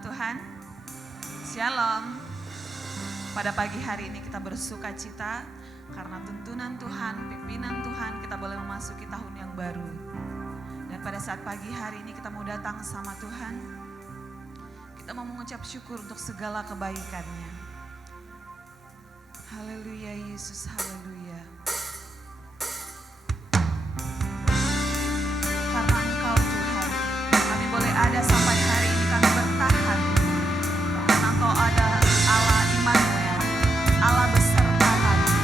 Tuhan. Shalom. Pada pagi hari ini kita bersuka cita karena tuntunan Tuhan, pimpinan Tuhan, kita boleh memasuki tahun yang baru. Dan pada saat pagi hari ini kita mau datang sama Tuhan, kita mau mengucap syukur untuk segala kebaikan-Nya. Haleluya Yesus, haleluya. Karena Engkau Tuhan, kami boleh ada sampai hari ini, kami bertahan. Karena Engkau ada Allah Immanuel, Allah beserta kami.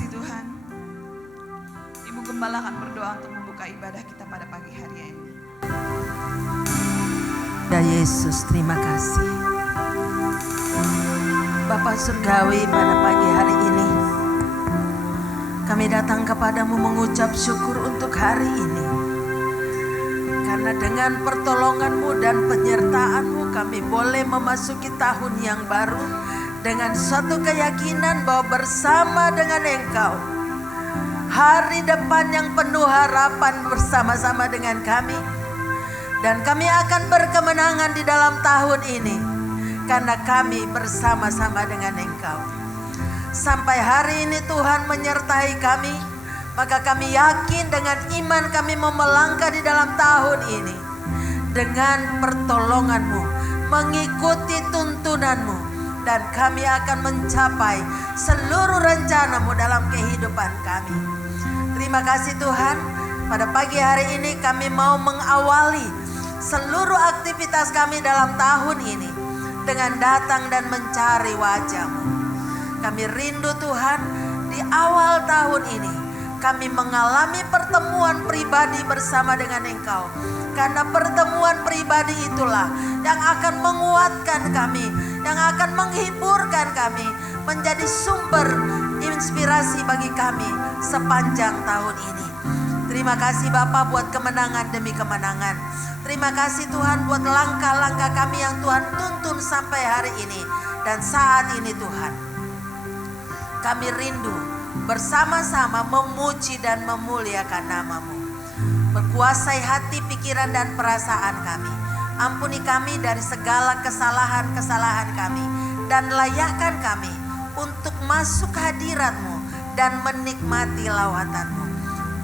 kasih Tuhan. Ibu Gembala akan berdoa untuk membuka ibadah kita pada pagi hari ini. Ya Yesus, terima kasih. Bapa Surgawi, pada pagi hari ini kami datang kepadamu mengucap syukur untuk hari ini. Karena dengan pertolonganmu dan penyertaanmu kami boleh memasuki tahun yang baru dengan suatu keyakinan bahwa bersama dengan Engkau hari depan yang penuh harapan bersama-sama dengan kami. Dan kami akan berkemenangan di dalam tahun ini karena kami bersama-sama dengan Engkau. Sampai hari ini Tuhan menyertai kami, maka kami yakin dengan iman kami mau melangkah di dalam tahun ini dengan pertolongan-Mu, mengikuti tuntunan-Mu, dan kami akan mencapai seluruh rencana-Mu dalam kehidupan kami. Terima kasih Tuhan, pada pagi hari ini kami mau mengawali seluruh aktivitas kami dalam tahun ini dengan datang dan mencari wajah-Mu. Kami rindu Tuhan, di awal tahun ini kami mengalami pertemuan pribadi bersama dengan Engkau. Karena pertemuan pribadi itulah yang akan menguatkan kami, yang akan menghiburkan kami, menjadi sumber inspirasi bagi kami sepanjang tahun ini. Terima kasih Bapa buat kemenangan demi kemenangan. Terima kasih Tuhan buat langkah-langkah kami yang Tuhan tuntun sampai hari ini. Dan saat ini Tuhan, kami rindu bersama-sama memuji dan memuliakan nama-Mu. Berkuasai hati, pikiran dan perasaan kami. Ampuni kami dari segala kesalahan-kesalahan kami. Dan layakkan kami untuk masuk hadirat-Mu dan menikmati lawatan-Mu.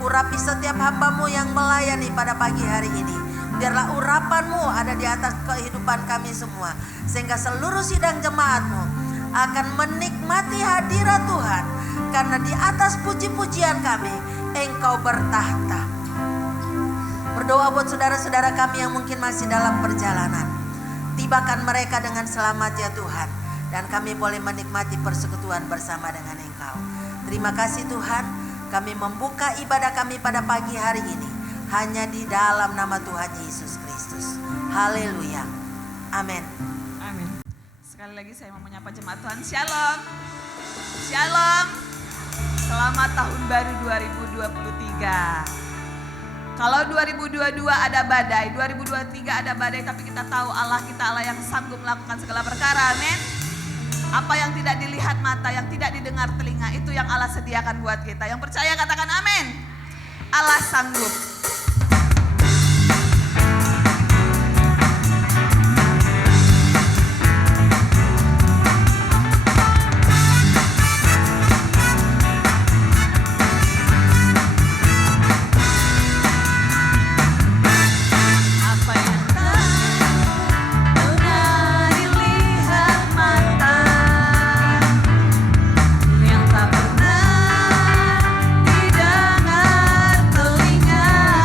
Urapi setiap hamba-Mu yang melayani pada pagi hari ini. Biarlah urapan-Mu ada di atas kehidupan kami semua. Sehingga seluruh sidang jemaat-Mu akan menikmati hadirat Tuhan. Karena di atas puji-pujian kami, Engkau bertahta. Berdoa buat saudara-saudara kami yang mungkin masih dalam perjalanan. Tibakan mereka dengan selamat ya Tuhan. Dan kami boleh menikmati persekutuan bersama dengan Engkau. Terima kasih Tuhan, kami membuka ibadah kami pada pagi hari ini hanya di dalam nama Tuhan Yesus Kristus. Haleluya. Amin. Amin. Sekali lagi saya mau menyapa jemaat Tuhan. Shalom. Shalom. Selamat tahun baru 2023. Kalau 2022 ada badai, 2023 ada badai, tapi kita tahu Allah kita Allah yang sanggup melakukan segala perkara. Amin. Apa yang tidak dilihat mata, yang tidak didengar telinga, itu yang Allah sediakan buat kita. Yang percaya katakan amin. Allah sanggup. Yang tak pernah didengar telinga.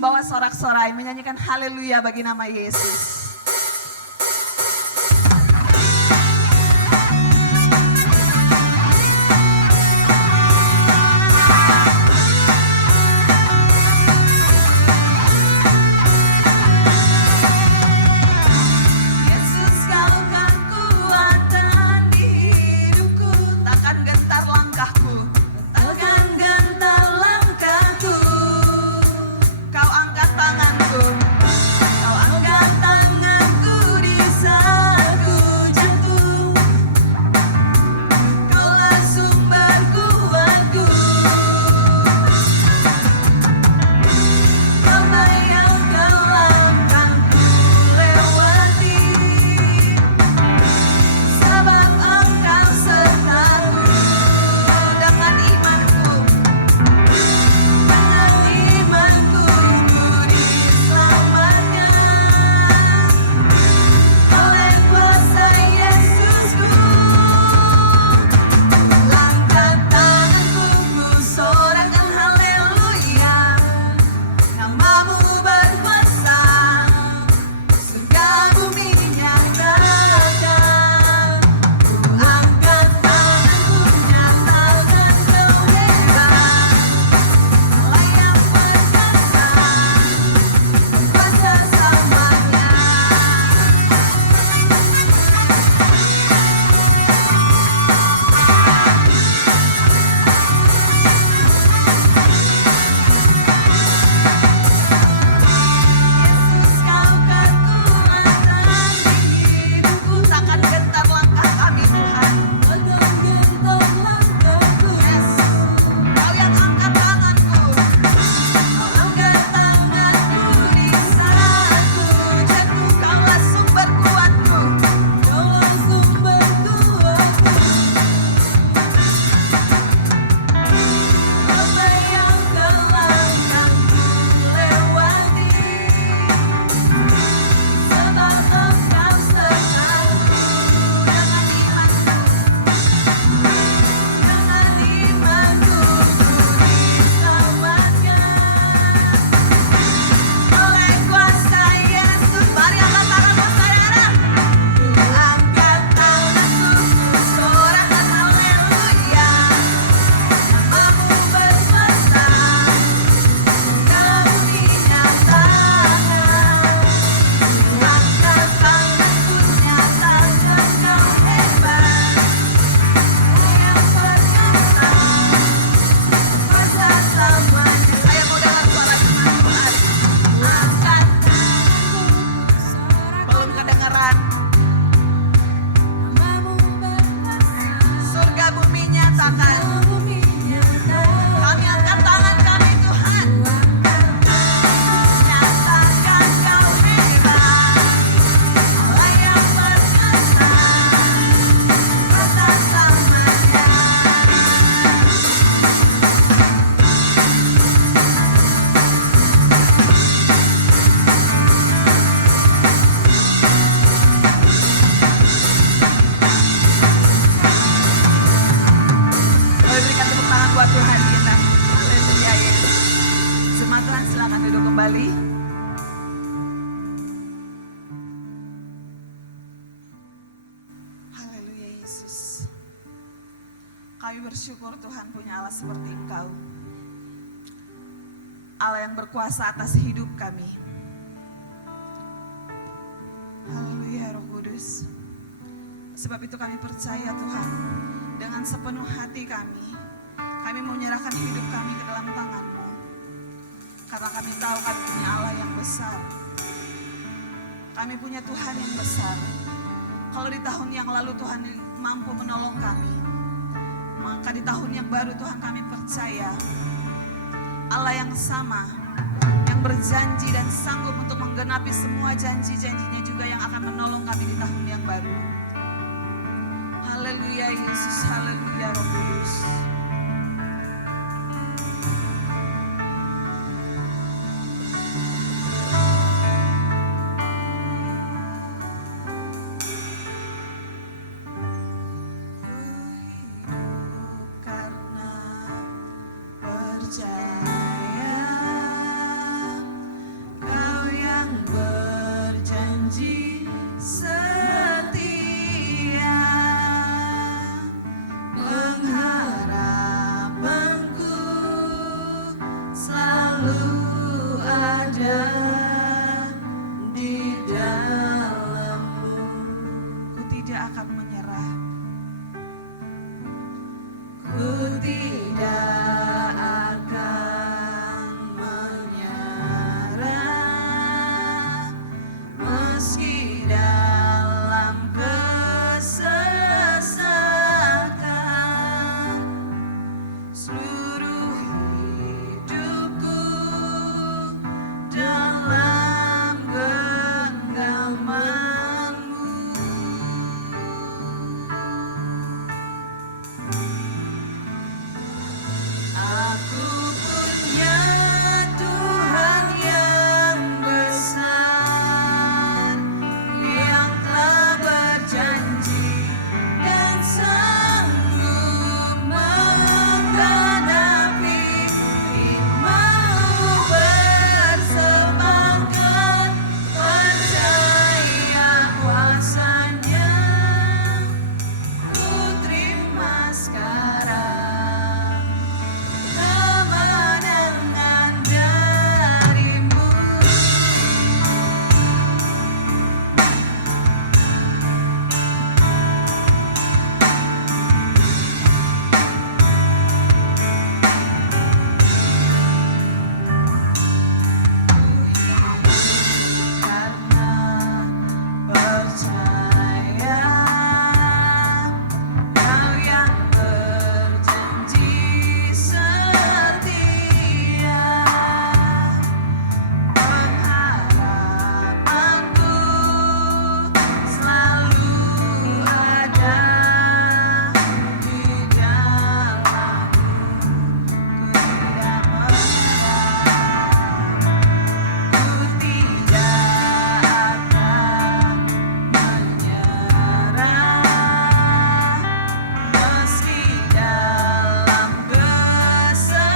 membawa sorak-sorai, menyanyikan haleluya bagi nama Yesus. Kami bersyukur Tuhan punya Allah seperti Engkau. Allah yang berkuasa atas hidup kami. Haleluya Roh Kudus. Sebab itu kami percaya Tuhan, dengan sepenuh hati kami mau menyerahkan hidup kami ke dalam tangan-Mu. Karena kami tahu kami punya Allah yang besar. Kami punya Tuhan yang besar. Kalau di tahun yang lalu Tuhan mampu menolong kami, maka di tahun yang baru Tuhan kami percaya Allah yang sama, yang berjanji dan sanggup untuk menggenapi semua janji-janjinya juga yang akan menolong kami di tahun yang baru. Haleluya Yesus, haleluya Roh Kudus. ada di dalam-Mu. Ku tidak akan menyerah. Ku tidak akan menyerah, meski dalam kesesatan. Seluruh hidupku dalam genggaman-Mu. Aku punya Tuhan yang besar, yang telah berjanji dan sanggup menggenapi iman-Mu bersemangat, percaya kuasa-Nya. Ku terima sekarang kemenangan dari-Mu. Karena percaya Kau yang berjanji setia, pengharapanku selalu ada di dalam-Mu. Ku tidak menyerah, ku tidak akan menyerah, meski dalam kesesatan.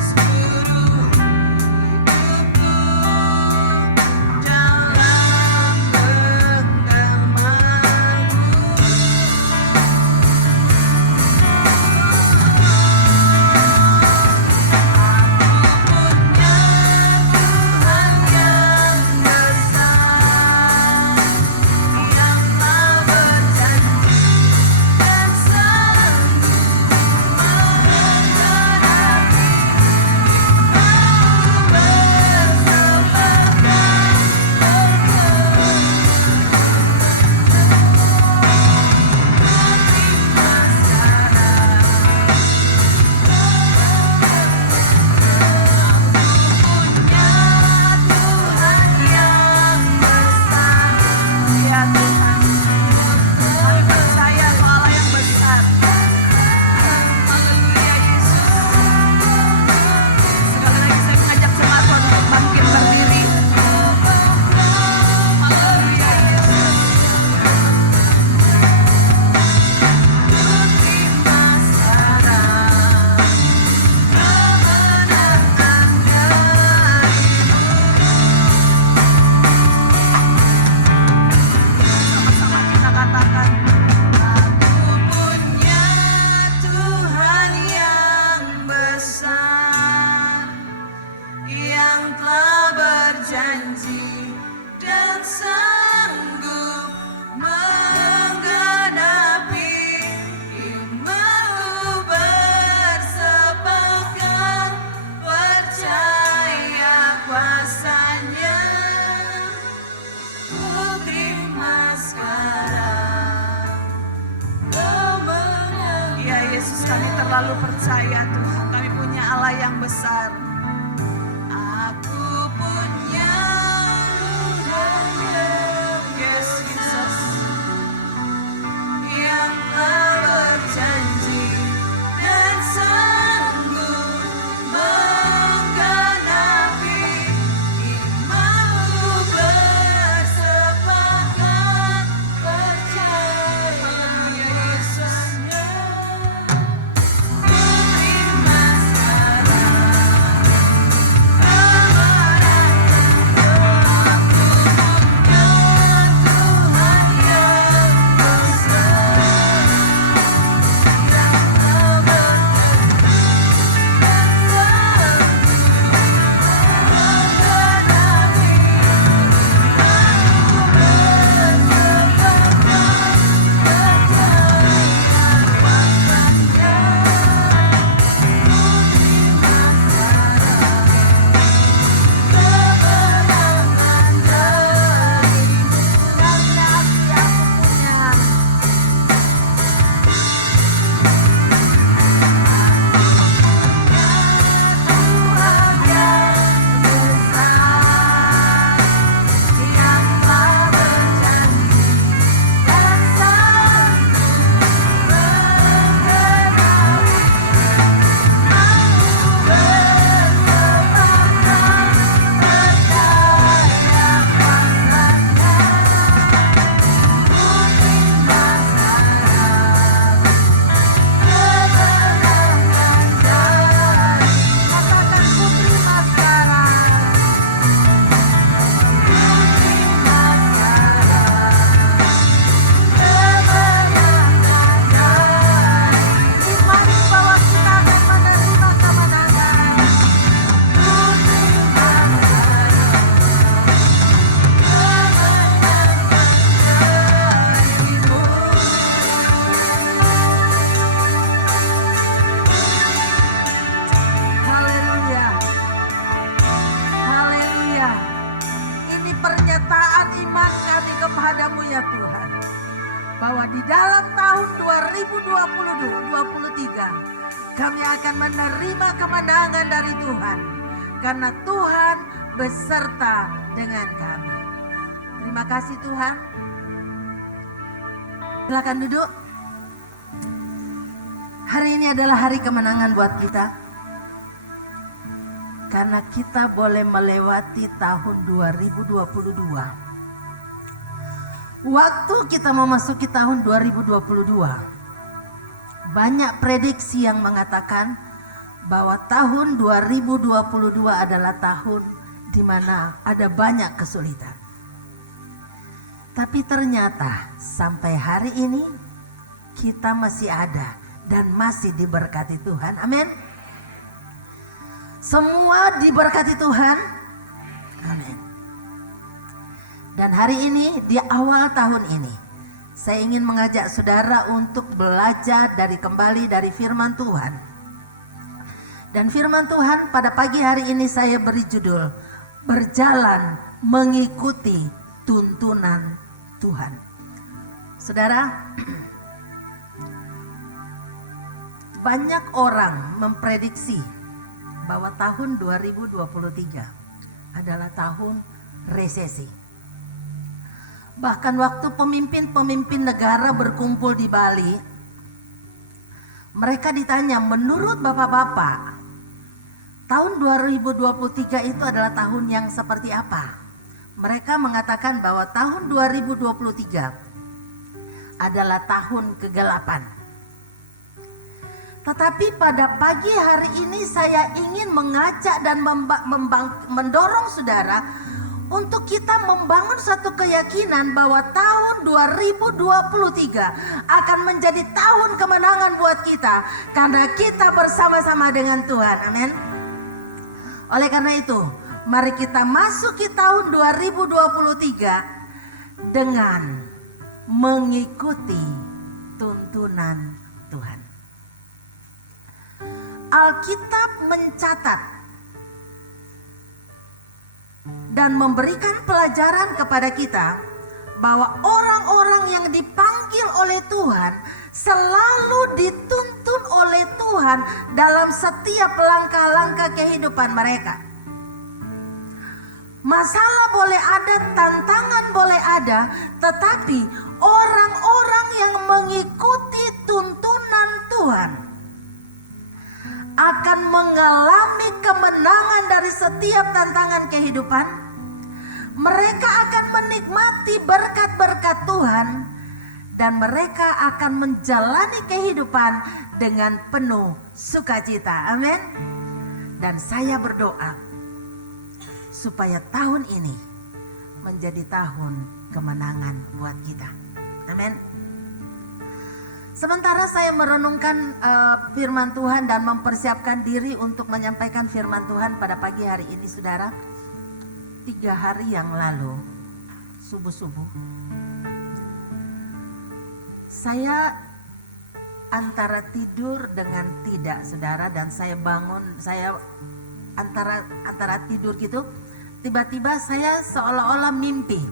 Seluruh hidupku dalam Ya Tuhan, kami percaya Kau Allah yang besar. Haleluya Yesus. Sekali lagi saya mengajak jemaat Tuhan untuk bangkit berdiri. Haleluya Yesus. Terima sekarang kemenangan dari-Mu. Sama-sama kita katakan, aku punya Tuhan yang besar, yang telah berjanji dan sanggup menggenapi iman-Ku bersepakat, percaya kuasa-Nya. Ku terima sekarang kemenangan. Ya Yesus, kami terlalu percaya Tuhan, kami punya Allah yang besar. Aku punya Tuhan yang Yes Jesus, yang telah berjanji dan sanggup menggenapi iman-Ku bersepakat, percaya Yesus-Nya. Ku terima sekarang bahwa di dalam tahun 2023 kami akan menerima kemenangan dari Tuhan karena Tuhan beserta dengan kami. Terima kasih Tuhan. Silakan duduk. Hari ini adalah hari kemenangan buat kita. Karena kita boleh melewati tahun 2022. Waktu kita memasuki tahun 2022, banyak prediksi yang mengatakan bahwa tahun 2022 adalah tahun di mana ada banyak kesulitan. Tapi ternyata sampai hari ini kita masih ada dan masih diberkati Tuhan. Amin. Semua diberkati Tuhan. Amin. Dan hari ini di awal tahun ini saya ingin mengajak saudara untuk belajar kembali dari firman Tuhan. Dan firman Tuhan pada pagi hari ini saya beri judul Berjalan Mengikuti Tuntunan Tuhan. Saudara, banyak orang memprediksi bahwa tahun 2023 adalah tahun resesi. Bahkan waktu pemimpin-pemimpin negara berkumpul di Bali, mereka ditanya, menurut bapak-bapak, tahun 2023 itu adalah tahun yang seperti apa? Mereka mengatakan bahwa tahun 2023 adalah tahun kegelapan. Tetapi pada pagi hari ini saya ingin mengajak dan mendorong saudara untuk kita membangun satu keyakinan bahwa tahun 2023 akan menjadi tahun kemenangan buat kita karena kita bersama-sama dengan Tuhan. Amin. Oleh karena itu, mari kita masuki tahun 2023 dengan mengikuti tuntunan Tuhan. Alkitab mencatat dan memberikan pelajaran kepada kita bahwa orang-orang yang dipanggil oleh Tuhan selalu dituntun oleh Tuhan dalam setiap langkah-langkah kehidupan mereka. Masalah boleh ada, tantangan boleh ada, tetapi orang-orang yang mengikuti tuntunan Tuhan akan mengalami kemenangan dari setiap tantangan kehidupan. Mereka akan menikmati berkat-berkat Tuhan dan mereka akan menjalani kehidupan dengan penuh sukacita. Amin. Dan saya berdoa supaya tahun ini menjadi tahun kemenangan buat kita. Amin. Sementara saya merenungkan firman Tuhan dan mempersiapkan diri untuk menyampaikan firman Tuhan pada pagi hari ini, saudara, 3 hari yang lalu, subuh-subuh, saya antara tidur dengan tidak, saudara, dan saya bangun, saya antara tidur gitu, tiba-tiba saya seolah-olah mimpi.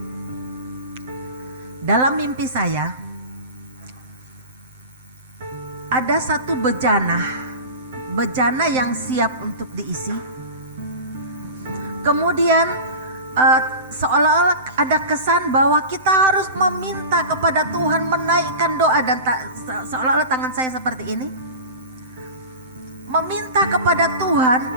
Dalam mimpi saya ada satu bejana yang siap untuk diisi. Kemudian seolah-olah ada kesan bahwa kita harus meminta kepada Tuhan, menaikkan doa, dan seolah-olah tangan saya seperti ini, meminta kepada Tuhan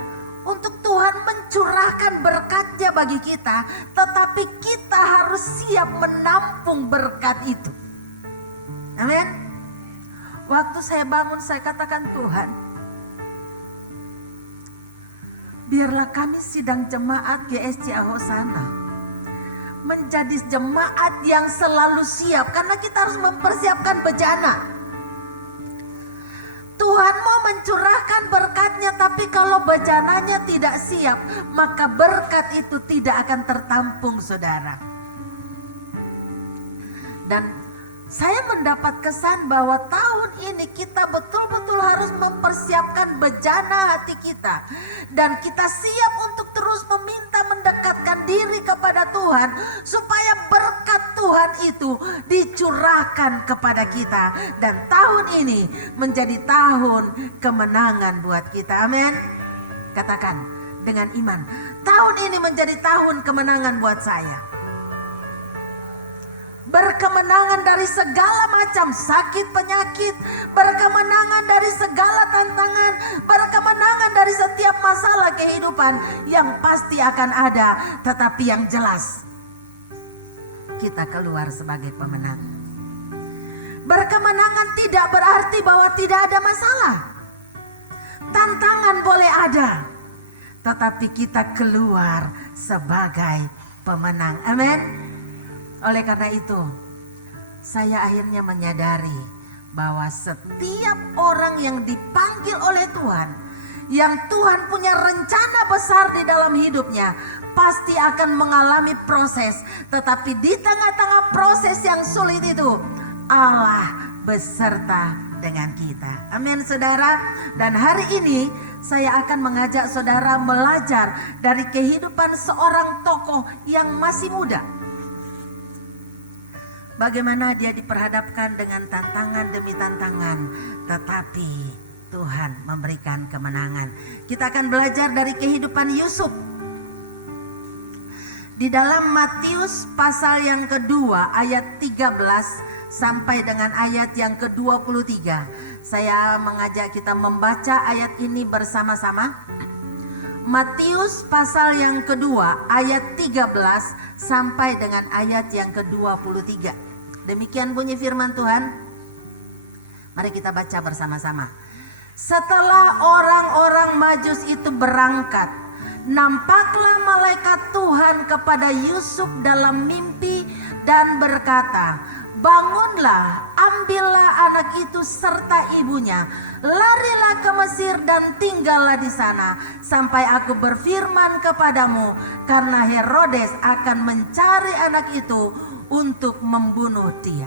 untuk Tuhan mencurahkan berkat-Nya bagi kita, tetapi kita harus siap menampung berkat itu. Amin. Waktu saya bangun, saya katakan, Tuhan, biarlah kami sidang jemaat GSC Ahosana menjadi jemaat yang selalu siap, karena kita harus mempersiapkan bejana. Tuhan mau mencurahkan berkat-Nya, tapi kalau bejananya tidak siap, maka berkat itu tidak akan tertampung, saudara. Dan saya mendapat kesan bahwa tahun ini kita betul-betul harus mempersiapkan bejana hati kita. Dan kita siap untuk terus meminta, mendekatkan diri kepada Tuhan supaya berkat Tuhan itu dicurahkan kepada kita. Dan tahun ini menjadi tahun kemenangan buat kita. Amin. Katakan dengan iman, tahun ini menjadi tahun kemenangan buat saya. Berkemenangan dari segala macam sakit penyakit, berkemenangan dari segala tantangan, berkemenangan dari setiap masalah kehidupan yang pasti akan ada. Tetapi yang jelas, kita keluar sebagai pemenang. Berkemenangan tidak berarti bahwa tidak ada masalah. Tantangan boleh ada, tetapi kita keluar sebagai pemenang. Amin. Oleh karena itu, saya akhirnya menyadari bahwa setiap orang yang dipanggil oleh Tuhan, yang Tuhan punya rencana besar di dalam hidupnya, pasti akan mengalami proses. Tetapi di tengah-tengah proses yang sulit itu, Allah beserta dengan kita. Amin, saudara. Dan hari ini saya akan mengajak saudara belajar dari kehidupan seorang tokoh yang masih muda. Bagaimana dia diperhadapkan dengan tantangan demi tantangan, tetapi Tuhan memberikan kemenangan. Kita akan belajar dari kehidupan Yusuf. Di dalam Matius pasal yang kedua ayat 13 sampai dengan ayat yang ke-23. Saya mengajak kita membaca ayat ini bersama-sama. Matius pasal yang kedua ayat 13 sampai dengan ayat yang ke-23. Demikian bunyi firman Tuhan. Mari kita baca bersama-sama. Setelah orang-orang Majus itu berangkat, nampaklah malaikat Tuhan kepada Yusuf dalam mimpi dan berkata, "Bangunlah, ambillah anak itu serta ibunya, larilah ke Mesir dan tinggallah di sana sampai aku berfirman kepadamu, karena Herodes akan mencari anak itu untuk membunuh dia."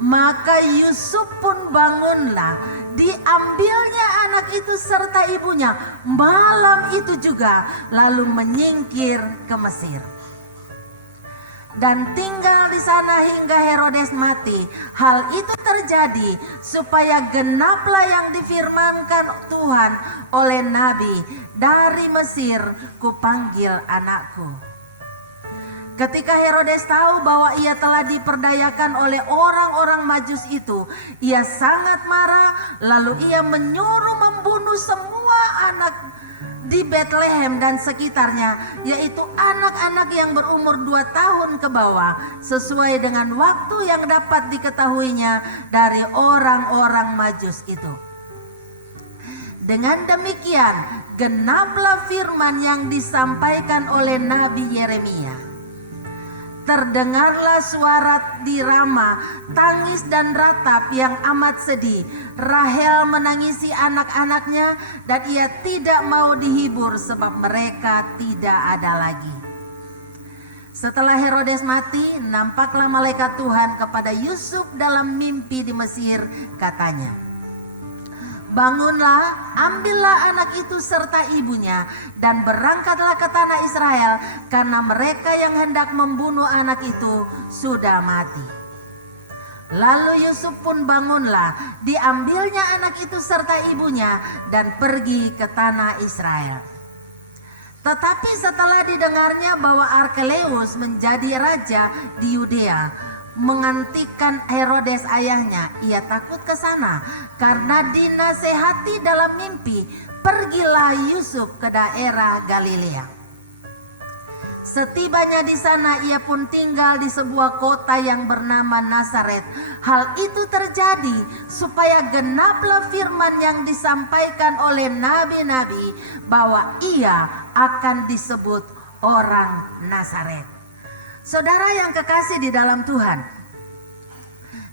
Maka Yusuf pun bangunlah, diambilnya anak itu serta ibunya malam itu juga, lalu menyingkir ke Mesir dan tinggal di sana hingga Herodes mati. Hal itu terjadi supaya genaplah yang difirmankan Tuhan oleh nabi, "Dari Mesir kupanggil anakku." Ketika Herodes tahu bahwa ia telah diperdayakan oleh orang-orang Majus itu, ia sangat marah. Lalu ia menyuruh membunuh semua anak di Bethlehem dan sekitarnya, yaitu anak-anak yang berumur 2 tahun ke bawah, sesuai dengan waktu yang dapat diketahuinya dari orang-orang Majus itu. Dengan demikian, genaplah firman yang disampaikan oleh Nabi Yeremia. Terdengarlah suara di Rama, tangis dan ratap yang amat sedih. Rahel menangisi anak-anaknya dan ia tidak mau dihibur sebab mereka tidak ada lagi. Setelah Herodes mati, nampaklah malaikat Tuhan kepada Yusuf dalam mimpi di Mesir, katanya, "Bangunlah, ambillah anak itu serta ibunya dan berangkatlah ke tanah Israel, karena mereka yang hendak membunuh anak itu sudah mati." Lalu Yusuf pun bangunlah, diambilnya anak itu serta ibunya dan pergi ke tanah Israel. Tetapi setelah didengarnya bahwa Arkelaus menjadi raja di Yudea, menggantikan Herodes ayahnya, ia takut ke sana karena dinasehati dalam mimpi, "Pergilah Yusuf ke daerah Galilea." Setibanya di sana, ia pun tinggal di sebuah kota yang bernama Nazaret. Hal itu terjadi supaya genaplah firman yang disampaikan oleh nabi-nabi bahwa ia akan disebut orang Nazaret. Saudara yang kekasih di dalam Tuhan,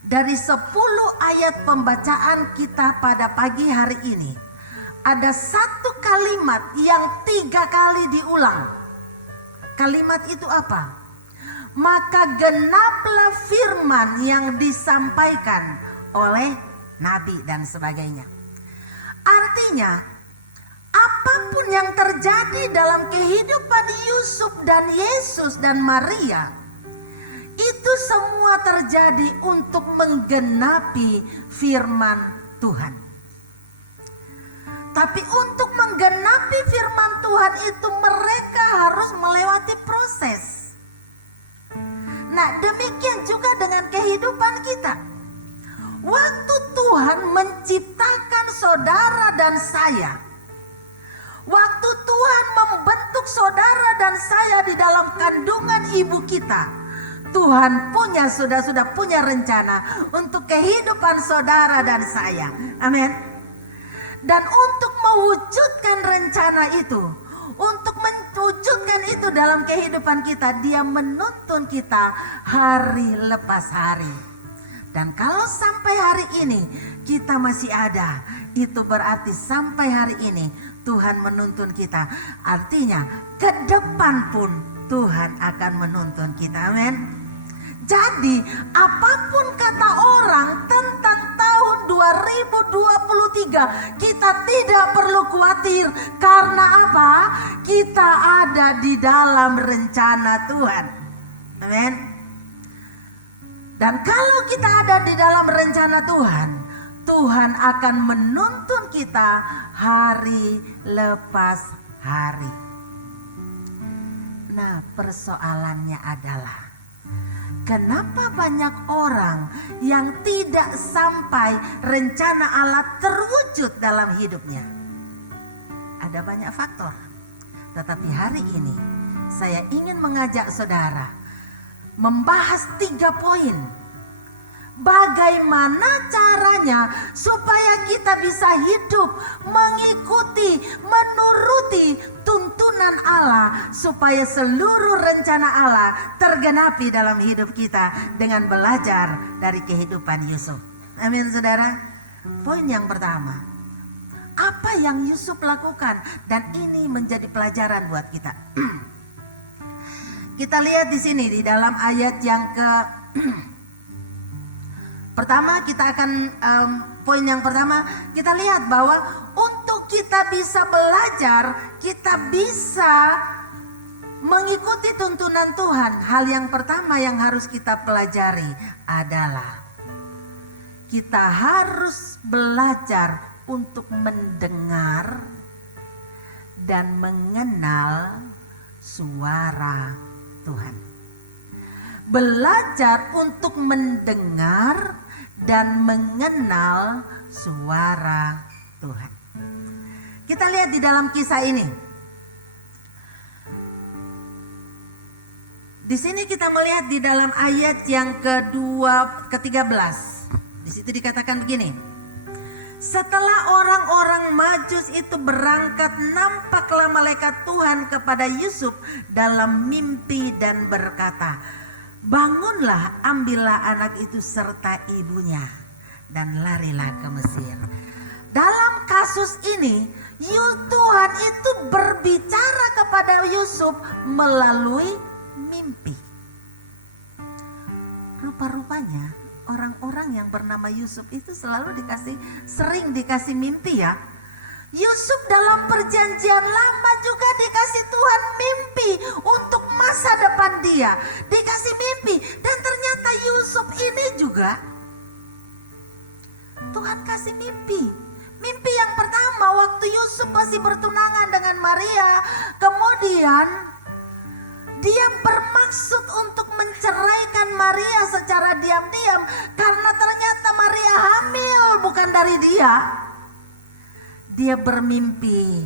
dari 10 ayat pembacaan kita pada pagi hari ini, ada satu kalimat yang 3 kali diulang. Kalimat itu apa? Maka genaplah firman yang disampaikan oleh nabi dan sebagainya. Artinya, apapun yang terjadi dalam kehidupan Yusuf dan Yesus dan Maria, itu semua terjadi untuk menggenapi firman Tuhan. Tapi untuk menggenapi firman Tuhan itu mereka harus melewati proses. Nah, demikian juga dengan kehidupan kita. Waktu Tuhan menciptakan saudara dan saya, waktu Tuhan membentuk saudara dan saya di dalam kandungan ibu kita, Tuhan sudah punya rencana untuk kehidupan saudara dan saya. Amin. Dan untuk mewujudkan rencana itu, untuk mewujudkan itu dalam kehidupan kita, Dia menuntun kita hari lepas hari. Dan kalau sampai hari ini kita masih ada, itu berarti sampai hari ini Tuhan menuntun kita. Artinya ke depan pun Tuhan akan menuntun kita. Amin. Jadi apapun kata orang tentang tahun 2023, kita tidak perlu khawatir. Karena apa? Kita ada di dalam rencana Tuhan. Amin. Dan kalau kita ada di dalam rencana Tuhan, Tuhan akan menuntun kita hari lepas hari. Nah, persoalannya adalah kenapa banyak orang yang tidak sampai rencana Allah terwujud dalam hidupnya? Ada banyak faktor. Tetapi hari ini saya ingin mengajak saudara membahas 3 poin. Bagaimana caranya supaya kita bisa hidup mengikuti, menuruti tuntunan Allah, supaya seluruh rencana Allah tergenapi dalam hidup kita dengan belajar dari kehidupan Yusuf. Amin, saudara. Poin yang pertama, apa yang Yusuf lakukan, dan ini menjadi pelajaran buat kita. Kita lihat di sini di dalam ayat yang pertama, kita akan poin yang pertama, kita lihat bahwa untuk kita bisa belajar, kita bisa mengikuti tuntunan Tuhan. Hal yang pertama yang harus kita pelajari adalah kita harus belajar untuk mendengar dan mengenal suara Tuhan. Belajar untuk mendengar dan mengenal suara Tuhan. Kita lihat di dalam kisah ini. Di sini kita melihat di dalam ayat yang ke-13. Di situ dikatakan begini. Setelah orang-orang Majus itu berangkat, nampaklah malaikat Tuhan kepada Yusuf dalam mimpi dan berkata, "Bangunlah, ambillah anak itu serta ibunya dan larilah ke Mesir." Dalam kasus ini, Tuhan itu berbicara kepada Yusuf melalui mimpi. Rupa-rupanya orang-orang yang bernama Yusuf itu sering dikasih mimpi ya. Yusuf dalam perjanjian lama juga dikasih Tuhan mimpi untuk masa depan dia. Dikasih mimpi, dan ternyata Yusuf ini juga Tuhan kasih mimpi. Mimpi yang pertama waktu Yusuf masih bertunangan dengan Maria, kemudian dia bermaksud untuk menceraikan Maria secara diam-diam karena ternyata Maria hamil bukan dari dia. Dia bermimpi,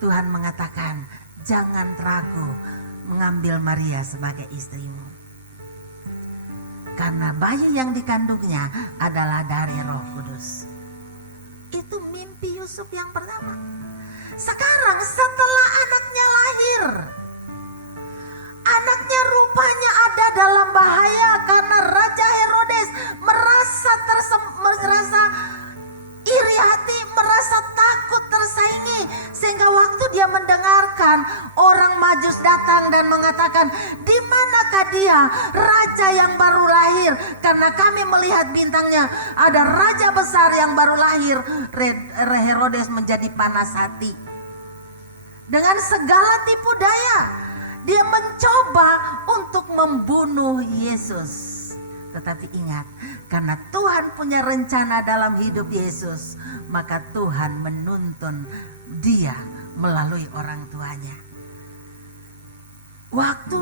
Tuhan mengatakan, "Jangan ragu mengambil Maria sebagai istrimu. Karena bayi yang dikandungnya adalah dari Roh Kudus." Itu mimpi Yusuf yang pertama. Sekarang setelah anaknya lahir, anaknya rupanya ada dalam bahaya karena Raja Herodes merasa iri hati, merasa takut tersaingi. Sehingga waktu dia mendengarkan orang Majus datang dan mengatakan, "Di manakah dia, raja yang baru lahir? Karena kami melihat bintangnya, ada raja besar yang baru lahir." Herodes menjadi panas hati. Dengan segala tipu daya, dia mencoba untuk membunuh Yesus. Tetapi ingat, karena Tuhan punya rencana dalam hidup Yesus, maka Tuhan menuntun dia melalui orang tuanya. Waktu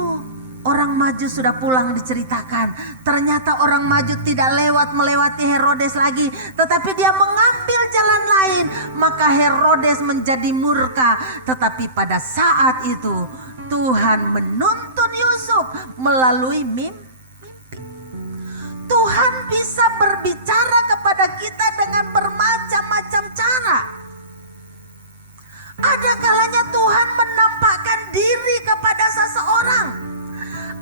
orang maju sudah pulang diceritakan, ternyata orang maju tidak melewati Herodes lagi, tetapi dia mengambil jalan lain. Maka Herodes menjadi murka. Tetapi pada saat itu Tuhan menuntun Yusuf melalui mimpi. Tuhan bisa berbicara kepada kita dengan bermacam-macam cara. Ada kalanya Tuhan menampakkan diri kepada seseorang.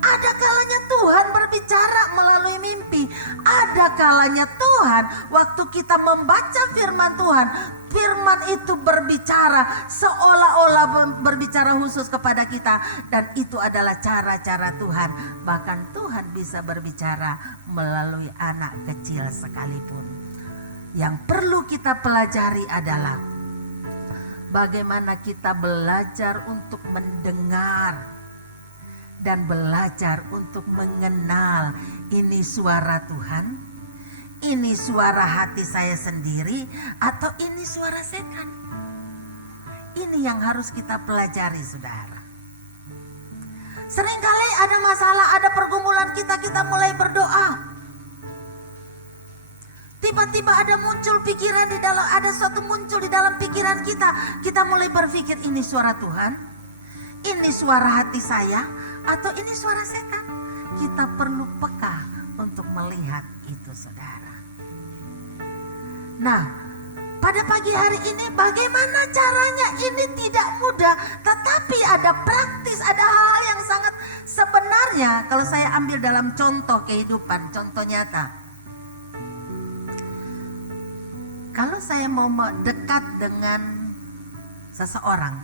Ada kalanya Tuhan berbicara melalui mimpi. Ada kalanya Tuhan waktu kita membaca firman Tuhan, firman itu berbicara seolah-olah berbicara khusus kepada kita. Dan itu adalah cara-cara Tuhan. Bahkan Tuhan bisa berbicara melalui anak kecil sekalipun. Yang perlu kita pelajari adalah bagaimana kita belajar untuk mendengar dan belajar untuk mengenal, ini suara Tuhan, ini suara hati saya sendiri, atau ini suara setan. Ini yang harus kita pelajari, saudara. Seringkali ada masalah, ada pergumulan kita mulai berdoa. Tiba-tiba ada muncul pikiran ada suatu muncul di dalam pikiran kita. Kita mulai berpikir, ini suara Tuhan, ini suara hati saya, atau ini suara setan. Kita perlu peka untuk melihat itu, saudara. Nah, pada pagi hari ini bagaimana caranya? Ini tidak mudah, tetapi ada praktis, ada hal-hal yang sangat sebenarnya. Kalau saya ambil dalam contoh kehidupan, contoh nyata. Kalau saya mau dekat dengan seseorang,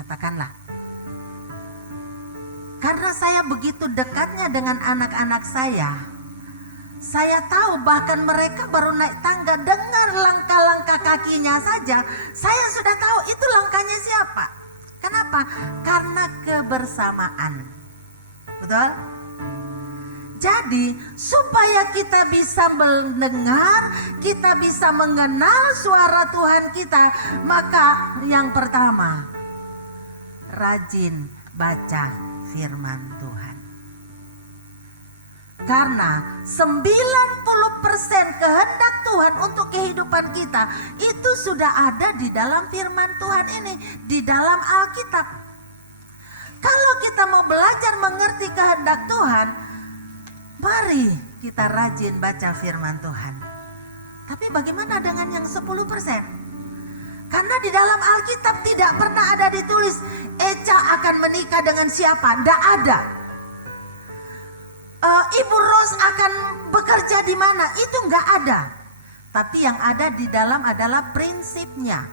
katakanlah, karena saya begitu dekatnya dengan anak-anak saya tahu bahkan mereka baru naik tangga, dengar langkah-langkah kakinya saja, saya sudah tahu itu langkahnya siapa. Kenapa? Karena kebersamaan. Betul? Jadi supaya kita bisa mendengar, kita bisa mengenal suara Tuhan kita, maka yang pertama, rajin baca firman Tuhan. Karena 90% kehendak Tuhan untuk kehidupan kita itu sudah ada di dalam firman Tuhan ini, di dalam Alkitab. Kalau kita mau belajar mengerti kehendak Tuhan, mari kita rajin baca firman Tuhan. Tapi bagaimana dengan yang 10%? Karena di dalam Alkitab tidak pernah ada ditulis Eca akan menikah dengan siapa, tidak ada. Ibu Ros akan bekerja di mana, itu nggak ada. Tapi yang ada di dalam adalah prinsipnya.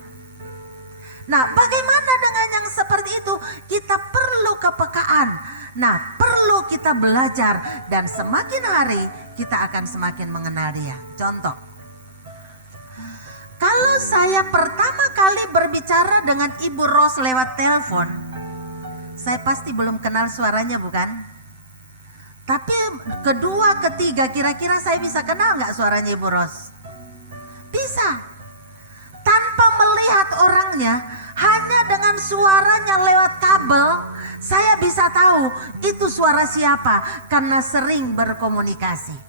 Nah, bagaimana dengan yang seperti itu? Kita perlu kepekaan. Nah, perlu kita belajar, dan semakin hari kita akan semakin mengenal dia. Contoh, kalau saya pertama kali berbicara dengan Ibu Ros lewat telepon, saya pasti belum kenal suaranya, bukan? Tapi kedua, ketiga, kira-kira saya bisa kenal nggak suaranya Ibu Ros? Bisa. Tanpa melihat orangnya, hanya dengan suaranya lewat kabel, saya bisa tahu itu suara siapa karena sering berkomunikasi.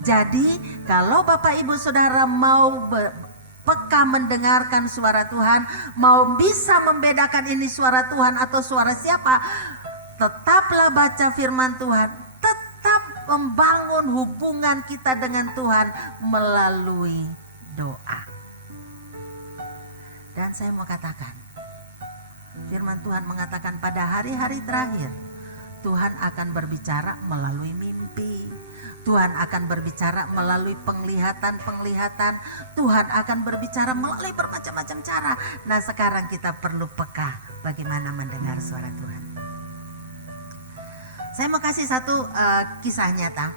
Jadi kalau Bapak Ibu Saudara mau peka mendengarkan suara Tuhan, mau bisa membedakan ini suara Tuhan atau suara siapa, tetaplah baca firman Tuhan, tetap membangun hubungan kita dengan Tuhan melalui doa. Dan saya mau katakan, firman Tuhan mengatakan pada hari-hari terakhir, Tuhan akan berbicara melalui mimpi. Tuhan akan berbicara melalui penglihatan-penglihatan. Tuhan akan berbicara melalui bermacam-macam cara. Nah, sekarang kita perlu peka bagaimana mendengar suara Tuhan. Saya mau kasih satu kisah nyata.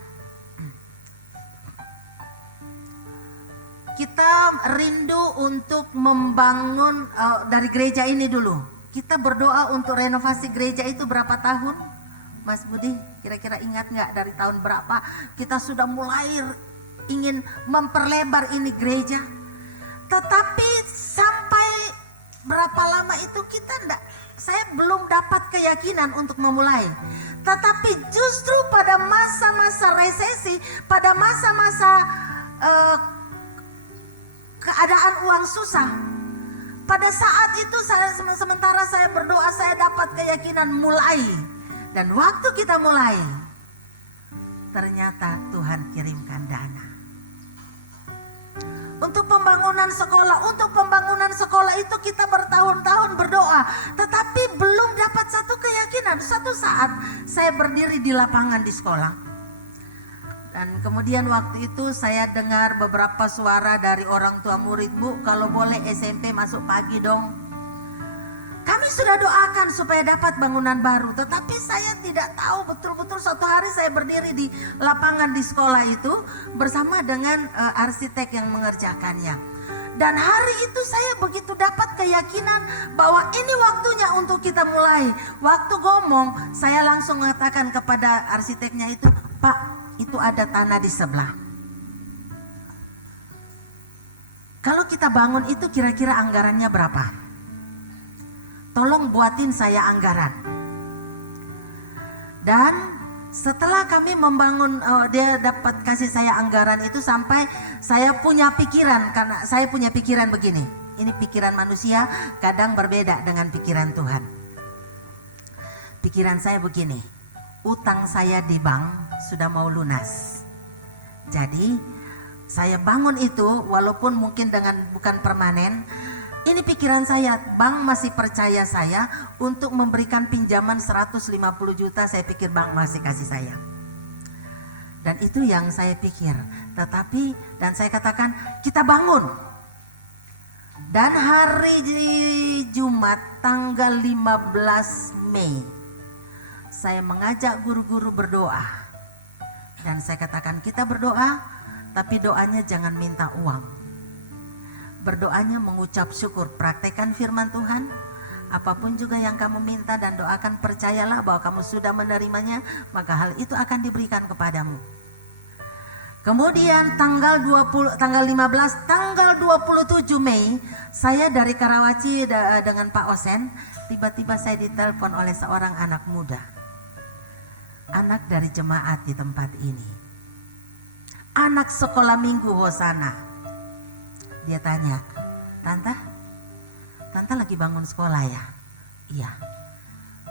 Kita rindu untuk membangun dari gereja ini dulu. Kita berdoa untuk renovasi gereja itu berapa tahun? Mas Budi, kira-kira ingat nggak dari tahun berapa kita sudah mulai ingin memperlebar ini gereja? Tetapi sampai berapa lama itu saya belum dapat keyakinan untuk memulai. Tetapi justru pada masa-masa resesi, pada masa-masa keadaan uang susah, pada saat itu sementara saya berdoa, saya dapat keyakinan mulai. Dan waktu kita mulai, ternyata Tuhan kirimkan dana. Untuk pembangunan sekolah itu kita bertahun-tahun berdoa, tetapi belum dapat satu keyakinan. Suatu saat saya berdiri di lapangan di sekolah, dan kemudian waktu itu saya dengar beberapa suara dari orang tua murid, Bu, kalau boleh SMP masuk pagi dong. Kami sudah doakan supaya dapat bangunan baru, tetapi saya tidak tahu betul-betul. Suatu hari saya berdiri di lapangan di sekolah itu bersama dengan arsitek yang mengerjakannya. Dan hari itu saya begitu dapat keyakinan bahwa ini waktunya untuk kita mulai. Waktu ngomong, saya langsung mengatakan kepada arsiteknya itu, Pak, itu ada tanah di sebelah. Kalau kita bangun itu kira-kira anggarannya berapa? Tolong buatin saya anggaran. Dan setelah kami membangun, dia dapat kasih saya anggaran itu sampai saya punya pikiran. Karena saya punya pikiran begini, ini pikiran manusia kadang berbeda dengan pikiran Tuhan. Pikiran saya begini, utang saya di bank sudah mau lunas. Jadi saya bangun itu walaupun mungkin dengan bukan permanen. Ini pikiran saya, bank masih percaya saya untuk memberikan pinjaman 150 juta, saya pikir bank masih kasih saya. Dan itu yang saya pikir. Tetapi, dan saya katakan, kita bangun. Dan hari Jumat tanggal 15 Mei, saya mengajak guru-guru berdoa. Dan saya katakan, kita berdoa, tapi doanya jangan minta uang. Berdoanya mengucap syukur, praktekkan firman Tuhan, apapun juga yang kamu minta dan doakan, percayalah bahwa kamu sudah menerimanya, maka hal itu akan diberikan kepadamu. Kemudian tanggal 15, tanggal 27 Mei, saya dari Karawaci dengan Pak Osen, tiba-tiba saya ditelepon oleh seorang anak muda. Anak dari jemaat di tempat ini. Anak sekolah minggu Hosana. Dia tanya, Tante lagi bangun sekolah ya? Iya.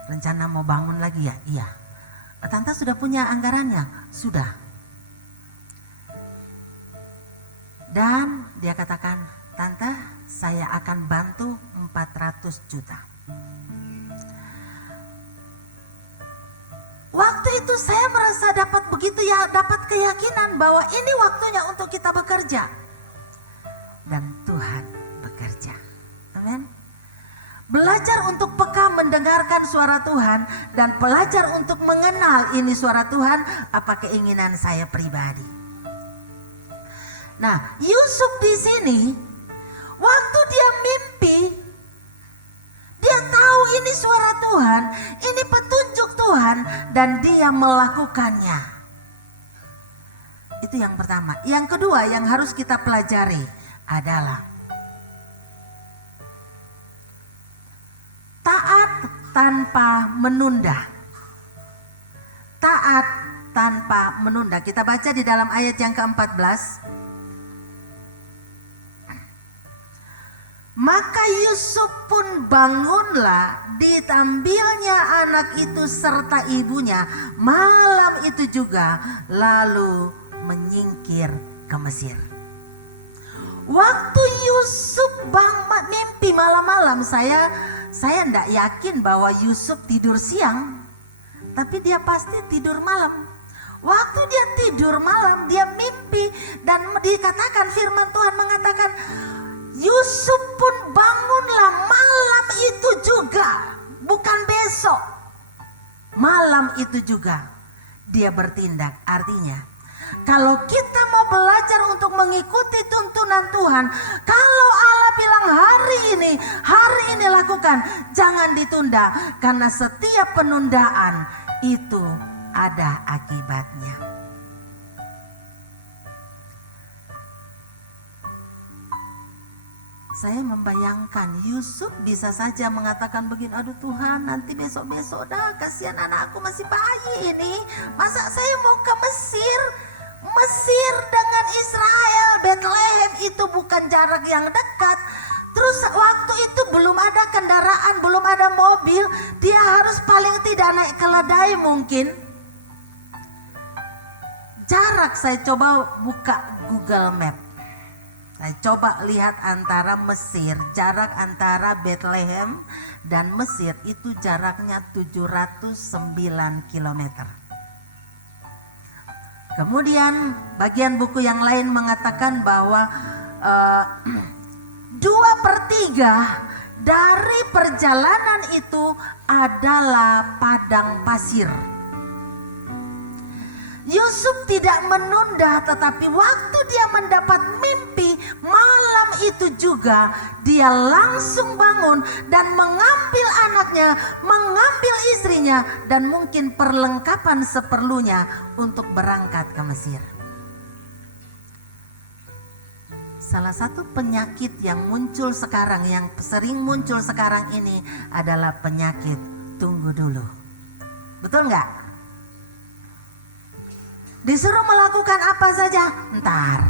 Rencana mau bangun lagi ya? Iya. Tante sudah punya anggarannya? Sudah. Dan dia katakan, Tante, saya akan bantu 400 juta. Waktu itu saya merasa dapat begitu ya, dapat keyakinan bahwa ini waktunya untuk kita bekerja. Dan Tuhan bekerja. Amin. Belajar untuk peka mendengarkan suara Tuhan dan belajar untuk mengenal ini suara Tuhan, apa keinginan saya pribadi. Nah, Yusuf di sini waktu dia mimpi, dia tahu ini suara Tuhan, ini petunjuk Tuhan dan dia melakukannya. Itu yang pertama. Yang kedua yang harus kita pelajari adalah taat tanpa menunda. Taat tanpa menunda. Kita baca di dalam ayat yang ke-14. Maka Yusuf pun bangunlah, diambilnya anak itu serta ibunya malam itu juga, lalu menyingkir ke Mesir. Waktu Yusuf mimpi malam-malam, saya tidak yakin bahwa Yusuf tidur siang, tapi dia pasti tidur malam. Waktu dia tidur malam, dia mimpi dan dikatakan firman Tuhan mengatakan, Yusuf pun bangunlah malam itu juga, bukan besok. Malam itu juga dia bertindak. Artinya, kalau kita mau belajar untuk mengikuti tuntunan Tuhan, kalau Allah bilang hari ini lakukan, jangan ditunda. Karena setiap penundaan itu ada akibatnya. Saya membayangkan Yusuf bisa saja mengatakan begini, aduh Tuhan, nanti besok-besok dah, kasihan anakku masih bayi ini. Masa saya mau ke Mesir? Mesir dengan Israel, Bethlehem itu bukan jarak yang dekat. Terus waktu itu belum ada kendaraan, belum ada mobil, dia harus paling tidak naik keledai mungkin. Jarak, saya coba buka Google Map. Saya coba lihat antara Mesir, jarak antara Bethlehem dan Mesir itu jaraknya 709 km. Kemudian bagian buku yang lain mengatakan bahwa 2/3 dari perjalanan itu adalah padang pasir. Yusuf tidak menunda, tetapi waktu dia mendapat mimpi malam itu juga dia langsung bangun dan mengambil anaknya, mengambil istrinya dan mungkin perlengkapan seperlunya untuk berangkat ke Mesir. Salah satu penyakit yang muncul sekarang, yang sering muncul sekarang ini adalah penyakit tunggu dulu. Betul nggak? Disuruh melakukan apa saja, ntar.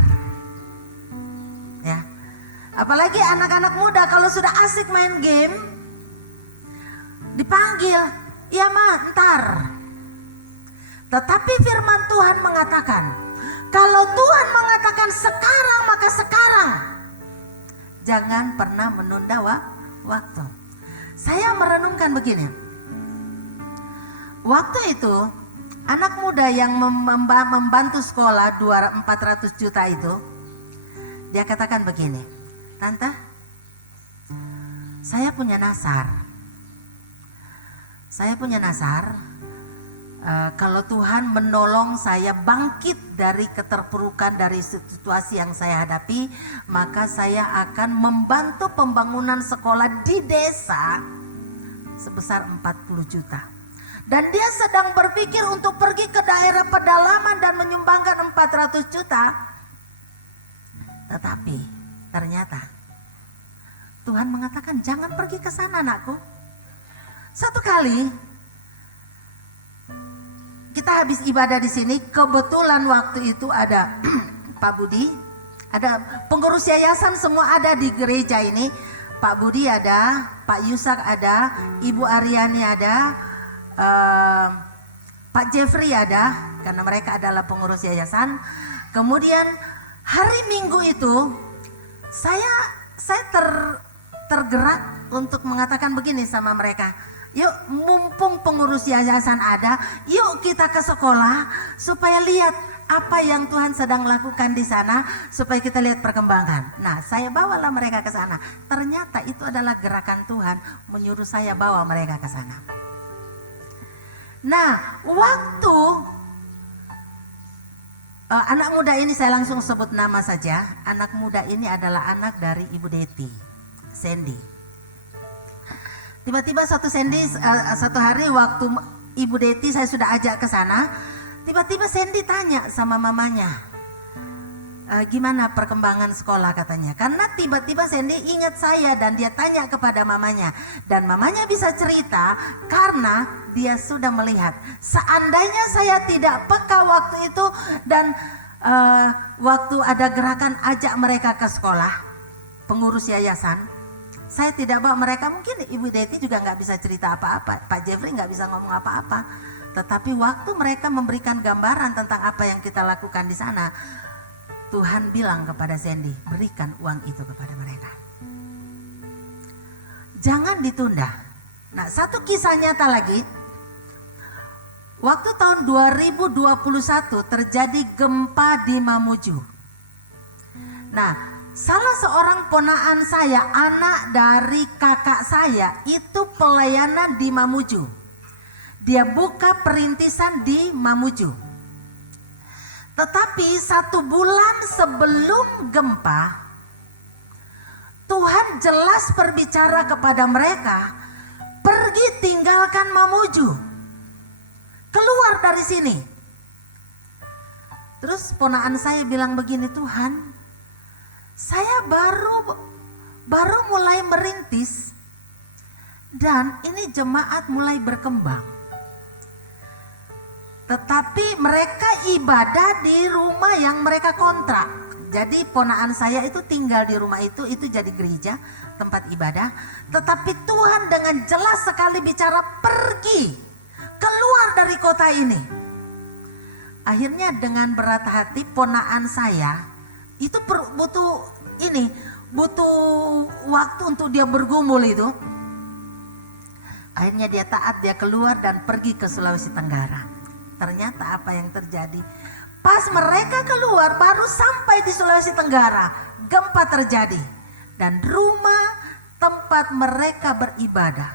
Ya. Apalagi anak-anak muda kalau sudah asik main game, dipanggil, iya mah ntar. Tetapi firman Tuhan mengatakan, kalau Tuhan mengatakan sekarang maka sekarang. Jangan pernah menunda waktu. Saya merenungkan begini. Waktu itu anak muda yang membantu sekolah 400 juta itu, dia katakan begini, Tante, saya punya nasar. Kalau Tuhan menolong saya bangkit dari keterpurukan, dari situasi yang saya hadapi, maka saya akan membantu pembangunan sekolah di desa sebesar 40 juta. Dan dia sedang berpikir untuk pergi ke daerah pedalaman dan menyumbangkan 400 juta. Tetapi ternyata Tuhan mengatakan jangan pergi ke sana anakku. Satu kali kita habis ibadah di sini, kebetulan waktu itu ada Pak Budi, ada pengurus yayasan semua ada di gereja ini. Pak Budi ada, Pak Yusak ada, Ibu Aryani ada, Pak Jeffrey ada, karena mereka adalah pengurus yayasan. Kemudian hari Minggu itu saya tergerak untuk mengatakan begini sama mereka, yuk mumpung pengurus yayasan ada, yuk kita ke sekolah supaya lihat apa yang Tuhan sedang lakukan di sana, supaya kita lihat perkembangan. Nah, saya bawalah mereka ke sana. Ternyata itu adalah gerakan Tuhan menyuruh saya bawa mereka ke sana. Nah, waktu anak muda ini, saya langsung sebut nama saja. Anak muda ini adalah anak dari Ibu Deti, Sandy. Tiba-tiba satu hari waktu Ibu Deti saya sudah ajak ke sana, tiba-tiba Sandy tanya sama mamanya, gimana perkembangan sekolah katanya. Karena tiba-tiba Sandy ingat saya dan dia tanya kepada mamanya. Dan mamanya bisa cerita karena dia sudah melihat. Seandainya saya tidak peka waktu itu dan waktu ada gerakan ajak mereka ke sekolah, pengurus yayasan, saya tidak bawa mereka, mungkin Ibu Deti juga nggak bisa cerita apa-apa, Pak Jeffrey nggak bisa ngomong apa-apa. Tetapi waktu mereka memberikan gambaran tentang apa yang kita lakukan di sana, Tuhan bilang kepada Sandy, berikan uang itu kepada mereka. Jangan ditunda. Nah, satu kisah nyata lagi. Waktu tahun 2021 terjadi gempa di Mamuju. Nah, salah seorang ponaan saya, anak dari kakak saya, itu pelayanan di Mamuju. Dia buka perintisan di Mamuju. Tetapi 1 bulan sebelum gempa, Tuhan jelas berbicara kepada mereka, pergi tinggalkan Mamuju. keluar dari sini. Terus ponakan saya bilang begini, Tuhan, saya baru mulai merintis dan ini jemaat mulai berkembang. Tetapi mereka ibadah di rumah yang mereka kontrak. Jadi ponakan saya itu tinggal di rumah itu jadi gereja, tempat ibadah. Tetapi Tuhan dengan jelas sekali bicara, pergi, keluar dari kota ini. Akhirnya dengan berat hati ponakan saya itu butuh waktu untuk dia bergumul itu. Akhirnya dia taat, dia keluar dan pergi ke Sulawesi Tenggara. Ternyata apa yang terjadi? Pas mereka keluar baru sampai di Sulawesi Tenggara, gempa terjadi. Dan rumah tempat mereka beribadah,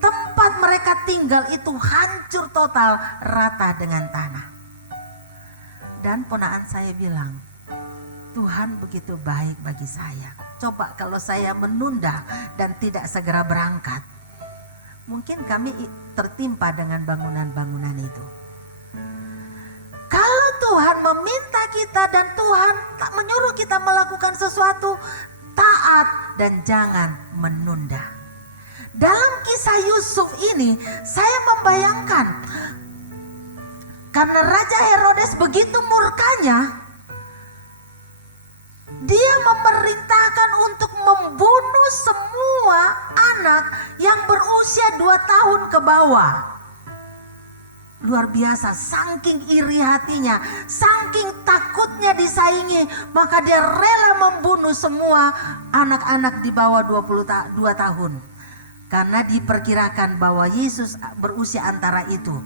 tempat mereka tinggal itu hancur total, rata dengan tanah. Dan ponakan saya bilang, Tuhan begitu baik bagi saya. Coba kalau saya menunda dan tidak segera berangkat, mungkin kami tertimpa dengan bangunan-bangunan itu. Kalau Tuhan meminta kita dan Tuhan tak menyuruh kita melakukan sesuatu, taat dan jangan menunda. Dalam kisah Yusuf ini saya membayangkan, karena Raja Herodes begitu murkanya, dia memerintahkan untuk membunuh semua anak yang berusia 2 tahun ke bawah. Luar biasa, saking iri hatinya, saking takutnya disaingi, maka dia rela membunuh semua anak-anak di bawah 22 tahun. Karena diperkirakan bahwa Yesus berusia antara itu.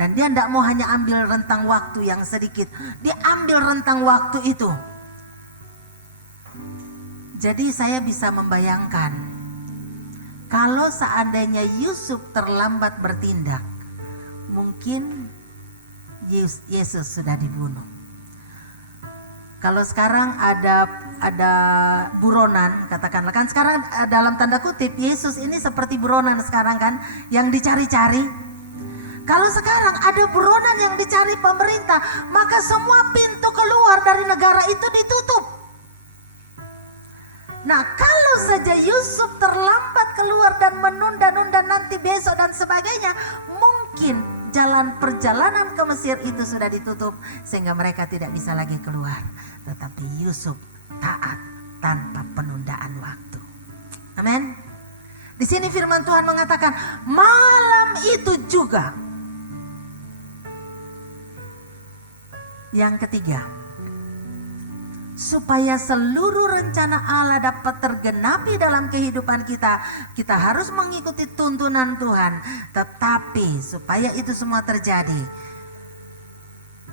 Dan dia tidak mau hanya ambil rentang waktu yang sedikit, dia ambil rentang waktu itu. Jadi saya bisa membayangkan, kalau seandainya Yusuf terlambat bertindak, mungkin Yesus sudah dibunuh. Kalau sekarang ada buronan, katakanlah kan sekarang dalam tanda kutip Yesus ini seperti buronan sekarang kan, yang dicari-cari. Kalau sekarang ada buronan yang dicari pemerintah, maka semua pintu keluar dari negara itu ditutup. Nah, kalau saja Yusuf terlambat keluar dan menunda-nunda nanti besok dan sebagainya, mungkin perjalanan ke Mesir itu sudah ditutup sehingga mereka tidak bisa lagi keluar. Tetapi Yusuf taat tanpa penundaan waktu. Amin. Di sini firman Tuhan mengatakan, malam itu juga. Yang ketiga, supaya seluruh rencana Allah dapat tergenapi dalam kehidupan kita, kita harus mengikuti tuntunan Tuhan. Tetapi supaya itu semua terjadi,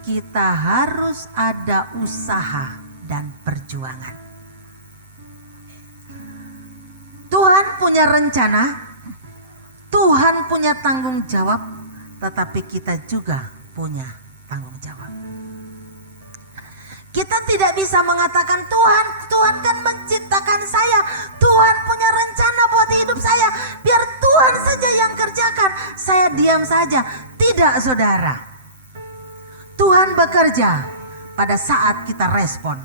kita harus ada usaha dan perjuangan. Tuhan punya rencana, Tuhan punya tanggung jawab, tetapi kita juga punya tanggung jawab. Kita tidak bisa mengatakan Tuhan kan menciptakan saya, Tuhan punya rencana buat hidup saya, biar Tuhan saja yang kerjakan, saya diam saja. Tidak, saudara. Tuhan bekerja pada saat kita respon.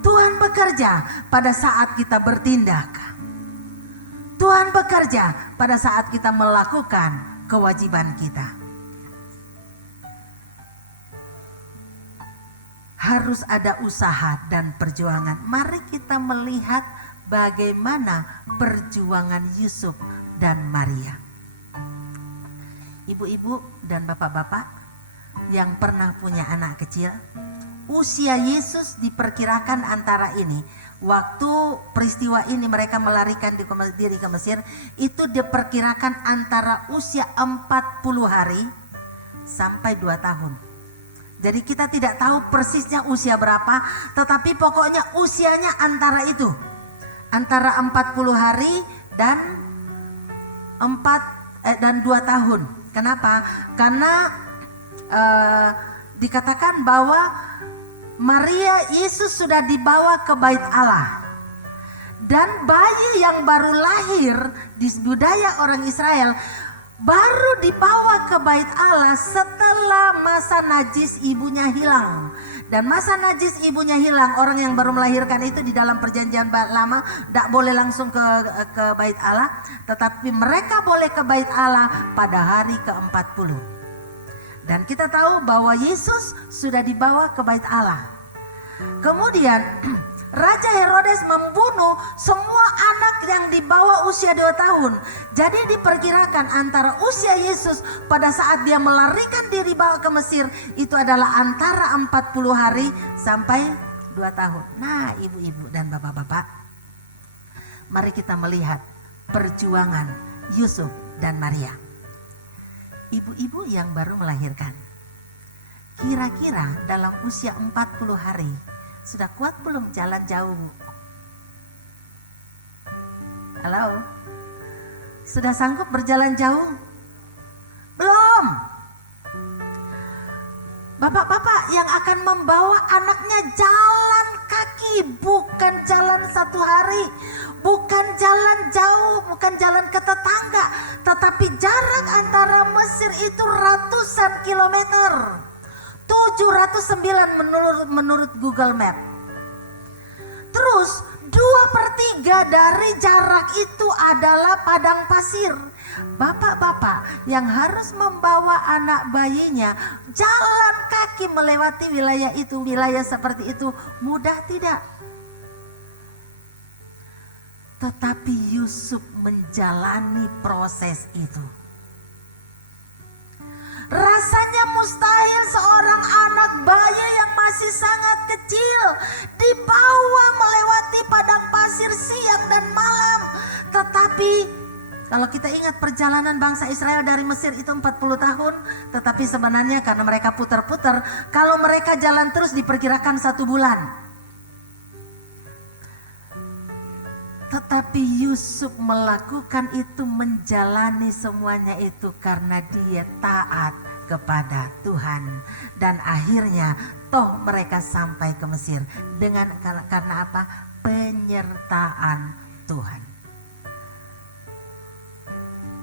Tuhan bekerja pada saat kita bertindak. Tuhan bekerja pada saat kita melakukan kewajiban kita. Harus ada usaha dan perjuangan. Mari kita melihat bagaimana perjuangan Yusuf dan Maria. Ibu-ibu dan bapak-bapak yang pernah punya anak kecil, usia Yesus diperkirakan antara ini. Waktu peristiwa ini mereka melarikan diri ke Mesir, itu diperkirakan antara usia 40 hari sampai 2 tahun. Jadi kita tidak tahu persisnya usia berapa, tetapi pokoknya usianya antara itu. Antara 40 hari dan 2 tahun. Kenapa? Karena dikatakan bahwa Maria Yesus sudah dibawa ke Bait Allah. Dan bayi yang baru lahir di budaya orang Israel, baru dibawa ke bait Allah setelah masa najis ibunya hilang. Dan masa najis ibunya hilang, orang yang baru melahirkan itu di dalam perjanjian lama tidak boleh langsung ke bait Allah, tetapi mereka boleh ke bait Allah pada hari ke-40. Dan kita tahu bahwa Yesus sudah dibawa ke bait Allah. Kemudian Raja Herodes membunuh semua anak yang di bawah usia 2 tahun. Jadi diperkirakan antara usia Yesus pada saat dia melarikan diri bawa ke Mesir itu adalah antara 40 hari sampai 2 tahun. Nah, ibu-ibu dan bapak-bapak, mari kita melihat perjuangan Yusuf dan Maria. Ibu-ibu yang baru melahirkan, kira-kira dalam usia 40 hari sudah kuat belum jalan jauh? Halo? Sudah sanggup berjalan jauh? Belum. Bapak-bapak yang akan membawa anaknya jalan kaki, bukan jalan 1 hari, bukan jalan jauh, bukan jalan ke tetangga, tetapi jarak antara Mesir itu ratusan kilometer. 709 menurut Google Map. Terus 2/3 dari jarak itu adalah padang pasir. Bapak-bapak yang harus membawa anak bayinya jalan kaki melewati wilayah itu, wilayah seperti itu, mudah tidak? Tetapi Yusuf menjalani proses itu. Rasanya mustahil seorang anak bayi yang masih sangat kecil dibawa melewati padang pasir siang dan malam. Tetapi kalau kita ingat perjalanan bangsa Israel dari Mesir itu 40 tahun. Tetapi sebenarnya karena mereka putar-putar, kalau mereka jalan terus diperkirakan 1 bulan. Tetapi Yusuf melakukan itu, menjalani semuanya itu karena dia taat kepada Tuhan. Dan akhirnya toh mereka sampai ke Mesir dengan karena apa? Penyertaan Tuhan.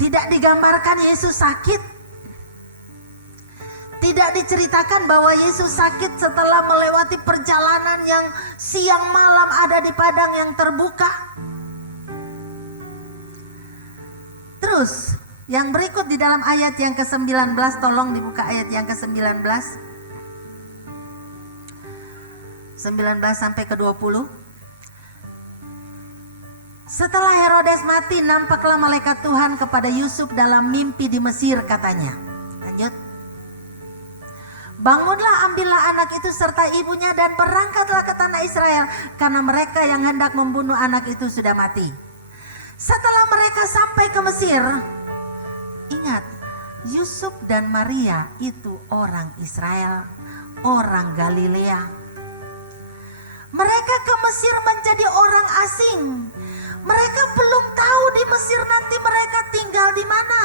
Tidak digambarkan Yesus sakit. Tidak diceritakan bahwa Yesus sakit setelah melewati perjalanan yang siang malam ada di padang yang terbuka. Terus yang berikut di dalam ayat yang ke-19, tolong dibuka ayat yang ke-19. 19 sampai ke-20. Setelah Herodes mati, nampaklah malaikat Tuhan kepada Yusuf dalam mimpi di Mesir, katanya. Lanjut. Bangunlah, ambillah anak itu serta ibunya dan berangkatlah ke tanah Israel, karena mereka yang hendak membunuh anak itu sudah mati. Setelah mereka sampai ke Mesir, ingat, Yusuf dan Maria itu orang Israel, orang Galilea. Mereka ke Mesir menjadi orang asing. Mereka belum tahu di Mesir nanti mereka tinggal di mana.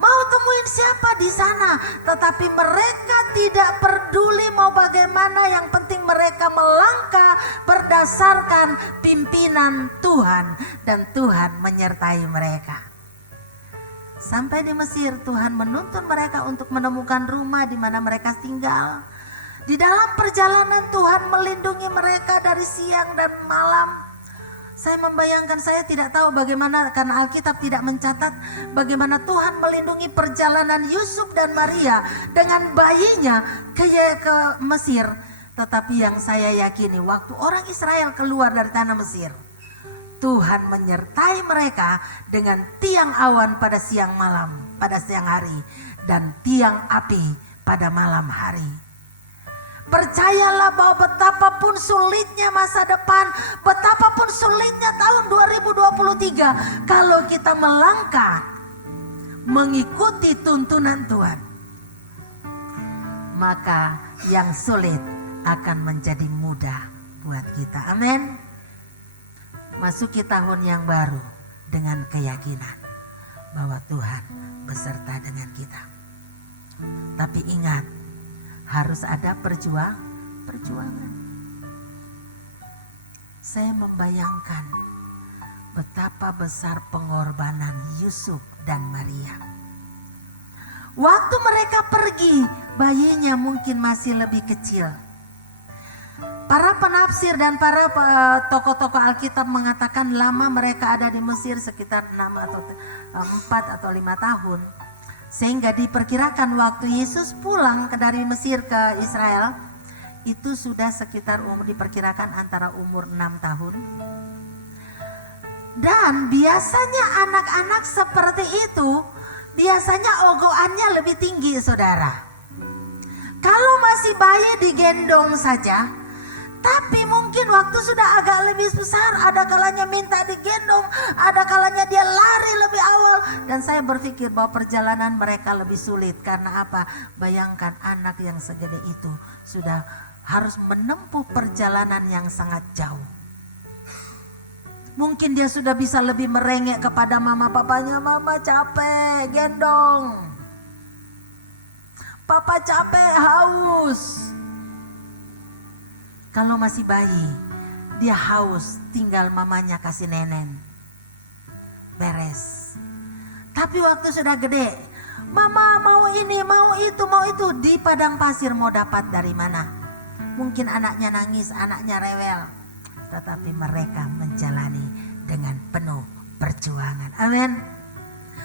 Mau temuin siapa di sana, tetapi mereka tidak peduli mau bagaimana, yang penting mereka melangkah berdasarkan pimpinan Tuhan dan Tuhan menyertai mereka. Sampai di Mesir, Tuhan menuntun mereka untuk menemukan rumah di mana mereka tinggal. Di dalam perjalanan Tuhan melindungi mereka dari siang dan malam. Saya membayangkan, saya tidak tahu bagaimana karena Alkitab tidak mencatat bagaimana Tuhan melindungi perjalanan Yusuf dan Maria dengan bayinya ke Mesir. Tetapi yang saya yakini, waktu orang Israel keluar dari tanah Mesir, Tuhan menyertai mereka dengan tiang awan pada siang malam, pada siang hari, dan tiang api pada malam hari. Percayalah bahwa betapapun sulitnya masa depan, betapapun sulitnya tahun 2023, kalau kita melangkah mengikuti tuntunan Tuhan, maka yang sulit akan menjadi mudah buat kita. Amin. Masuki tahun yang baru dengan keyakinan bahwa Tuhan beserta dengan kita. Tapi ingat, harus ada perjuangan. Saya membayangkan betapa besar pengorbanan Yusuf dan Maria. Waktu mereka pergi, bayinya mungkin masih lebih kecil. Para penafsir dan para tokoh-tokoh Alkitab mengatakan lama mereka ada di Mesir sekitar 4 atau 5 tahun. Sehingga diperkirakan waktu Yesus pulang dari Mesir ke Israel, itu sudah sekitar diperkirakan antara umur 6 tahun. Dan biasanya anak-anak seperti itu, biasanya ogoannya lebih tinggi, saudara. Kalau masih bayi digendong saja, tapi mungkin waktu sudah agak lebih besar, ada kalanya minta digendong, ada kalanya dia lari lebih awal. Dan saya berpikir bahwa perjalanan mereka lebih sulit. Karena apa? Bayangkan anak yang segede itu sudah harus menempuh perjalanan yang sangat jauh. Mungkin dia sudah bisa lebih merengek kepada mama papanya, mama capek gendong, papa capek haus. Kalau masih bayi, dia haus, tinggal mamanya kasih nenen, beres. Tapi waktu sudah gede, mama mau ini, mau itu, di padang pasir mau dapat dari mana? Mungkin anaknya nangis, anaknya rewel, tetapi mereka menjalani dengan penuh perjuangan. Amin.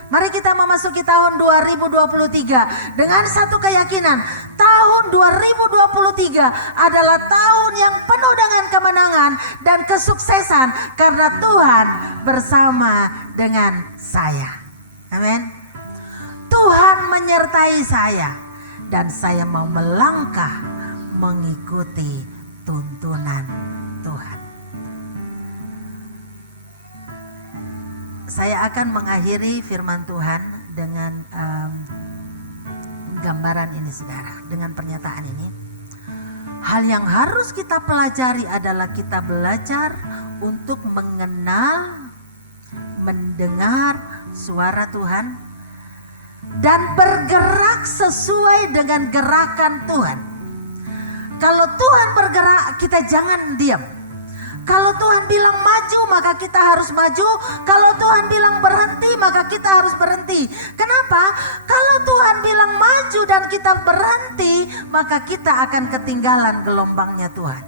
Mari kita memasuki tahun 2023 dengan satu keyakinan. Tahun 2023 adalah tahun yang penuh dengan kemenangan dan kesuksesan karena Tuhan bersama dengan saya. Amin. Tuhan menyertai saya dan saya mau melangkah mengikuti tuntunan Tuhan. Saya akan mengakhiri firman Tuhan dengan gambaran ini, saudara, dengan pernyataan ini. Hal yang harus kita pelajari adalah kita belajar untuk mengenal, mendengar suara Tuhan dan bergerak sesuai dengan gerakan Tuhan. Kalau Tuhan bergerak, kita jangan diam. Kalau Tuhan bilang maju, maka kita harus maju. Kalau Tuhan bilang berhenti, maka kita harus berhenti. Kenapa? Kalau Tuhan bilang maju dan kita berhenti, maka kita akan ketinggalan gelombangnya Tuhan.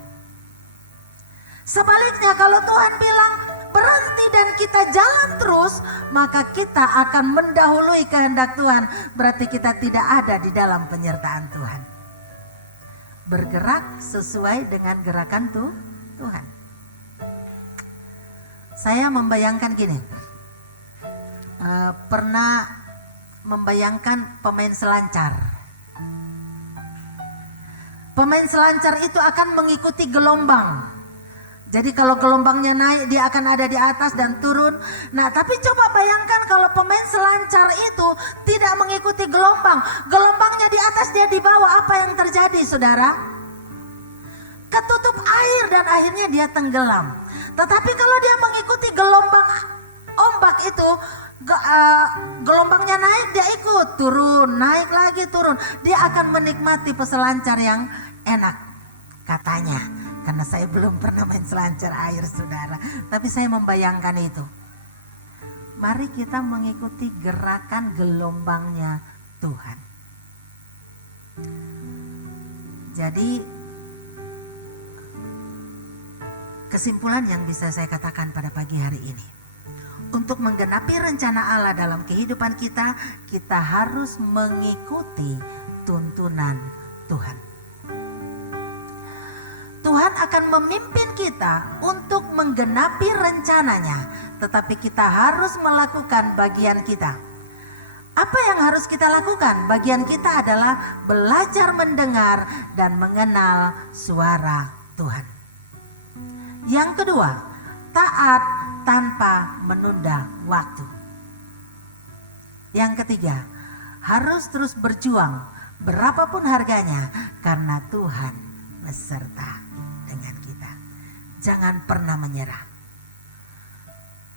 Sebaliknya, kalau Tuhan bilang berhenti dan kita jalan terus, maka kita akan mendahului kehendak Tuhan. Berarti kita tidak ada di dalam penyertaan Tuhan. Bergerak sesuai dengan gerakan Tuhan. Saya membayangkan gini, pernah membayangkan pemain selancar. Pemain selancar itu akan mengikuti gelombang. Jadi kalau gelombangnya naik, dia akan ada di atas dan turun. Nah, tapi coba bayangkan kalau pemain selancar itu tidak mengikuti gelombang. Gelombangnya di atas, dia di bawah. Apa yang terjadi, saudara? Ketutup air dan akhirnya dia tenggelam. Tetapi kalau dia mengikuti gelombang ombak itu, gelombangnya naik, dia ikut, turun, naik lagi, turun. Dia akan menikmati peselancar yang enak, katanya. Karena saya belum pernah main selancar air, saudara. Tapi saya membayangkan itu. Mari kita mengikuti gerakan gelombangnya Tuhan. Jadi kesimpulan yang bisa saya katakan pada pagi hari ini, untuk menggenapi rencana Allah dalam kehidupan kita, kita harus mengikuti tuntunan Tuhan. Tuhan akan memimpin kita untuk menggenapi rencananya, tetapi kita harus melakukan bagian kita. Apa yang harus kita lakukan? Bagian kita adalah belajar mendengar dan mengenal suara Tuhan. Yang kedua, taat tanpa menunda waktu. Yang ketiga, harus terus berjuang berapapun harganya karena Tuhan beserta dengan kita. Jangan pernah menyerah.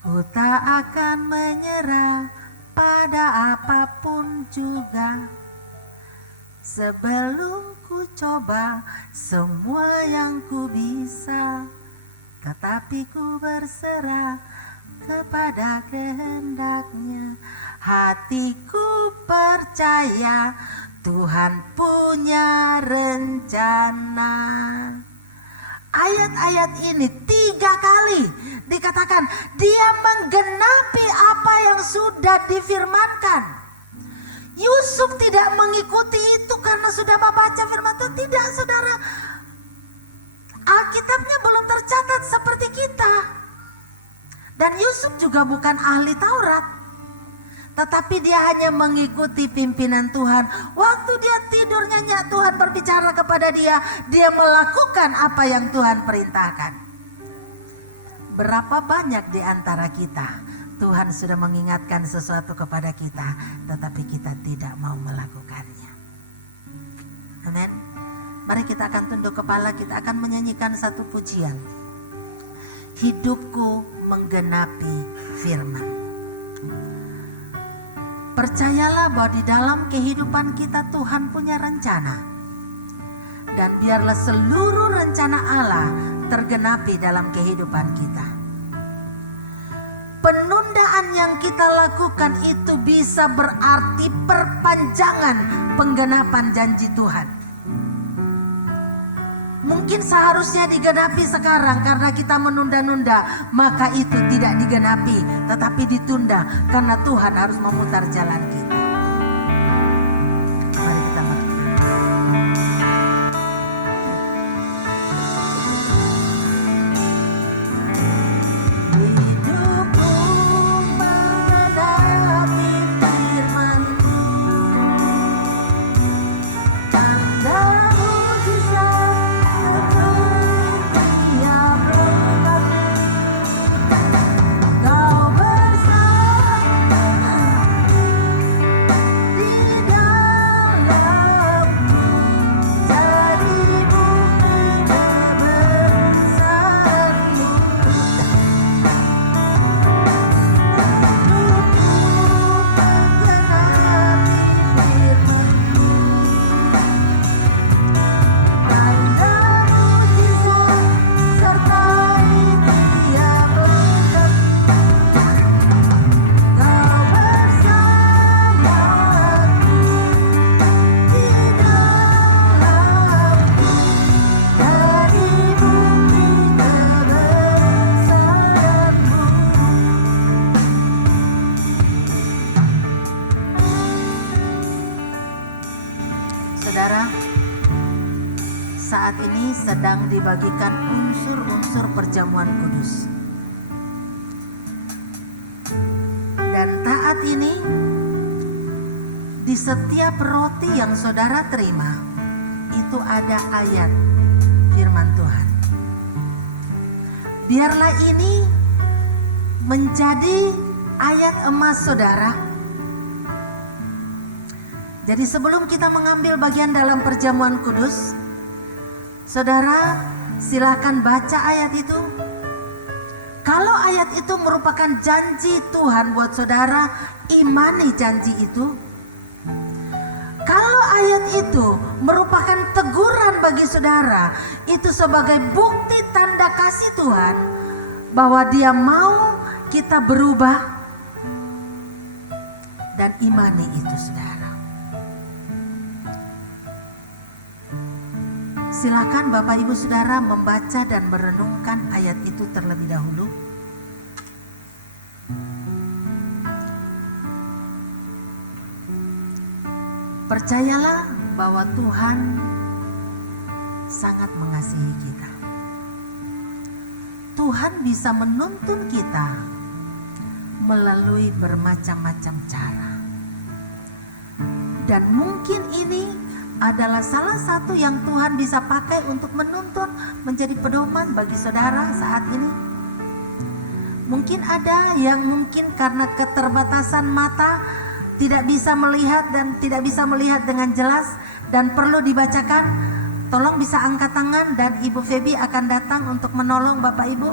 Ku tak akan menyerah pada apapun juga, sebelum ku coba semua yang ku bisa. Tetapi ku berserah kepada kehendaknya, hatiku percaya Tuhan punya rencana. Ayat-ayat ini 3 kali dikatakan dia menggenapi apa yang sudah difirmankan. Yusuf tidak mengikuti itu karena sudah membaca firman Tuhan. Tidak, saudara. Alkitabnya belum tercatat seperti kita. Dan Yusuf juga bukan ahli Taurat. Tetapi dia hanya mengikuti pimpinan Tuhan. Waktu dia tidur nyenyak, Tuhan berbicara kepada dia. Dia melakukan apa yang Tuhan perintahkan. Berapa banyak di antara kita Tuhan sudah mengingatkan sesuatu kepada kita, tetapi kita tidak mau melakukannya. Amin. Mari kita akan tunduk kepala, kita akan menyanyikan satu pujian. Hidupku menggenapi firman. Percayalah bahwa di dalam kehidupan kita Tuhan punya rencana. Dan biarlah seluruh rencana Allah tergenapi dalam kehidupan kita. Penundaan yang kita lakukan itu bisa berarti perpanjangan penggenapan janji Tuhan. Mungkin seharusnya digenapi sekarang karena kita menunda-nunda, maka itu tidak digenapi, tetapi ditunda karena Tuhan harus memutar jalan kita. Mari kita hidupku menghadapi firman-Mu, tanda sedang dibagikan unsur-unsur perjamuan kudus. Dan taat ini di setiap roti yang saudara terima itu ada ayat firman Tuhan. Biarlah ini menjadi ayat emas saudara. Jadi sebelum kita mengambil bagian dalam perjamuan kudus, saudara, silakan baca ayat itu. Kalau ayat itu merupakan janji Tuhan buat saudara, imani janji itu. Kalau ayat itu merupakan teguran bagi saudara, itu sebagai bukti tanda kasih Tuhan bahwa Dia mau kita berubah, dan imani itu saudara. Silakan Bapak Ibu Saudara membaca dan merenungkan ayat itu terlebih dahulu. Percayalah bahwa Tuhan sangat mengasihi kita. Tuhan bisa menuntun kita melalui bermacam-macam cara. Dan mungkin ini adalah salah satu yang Tuhan bisa pakai untuk menuntun menjadi pedoman bagi saudara saat ini. Mungkin ada yang mungkin karena keterbatasan mata tidak bisa melihat dan tidak bisa melihat dengan jelas dan perlu dibacakan. Tolong bisa angkat tangan dan Ibu Febi akan datang untuk menolong Bapak Ibu.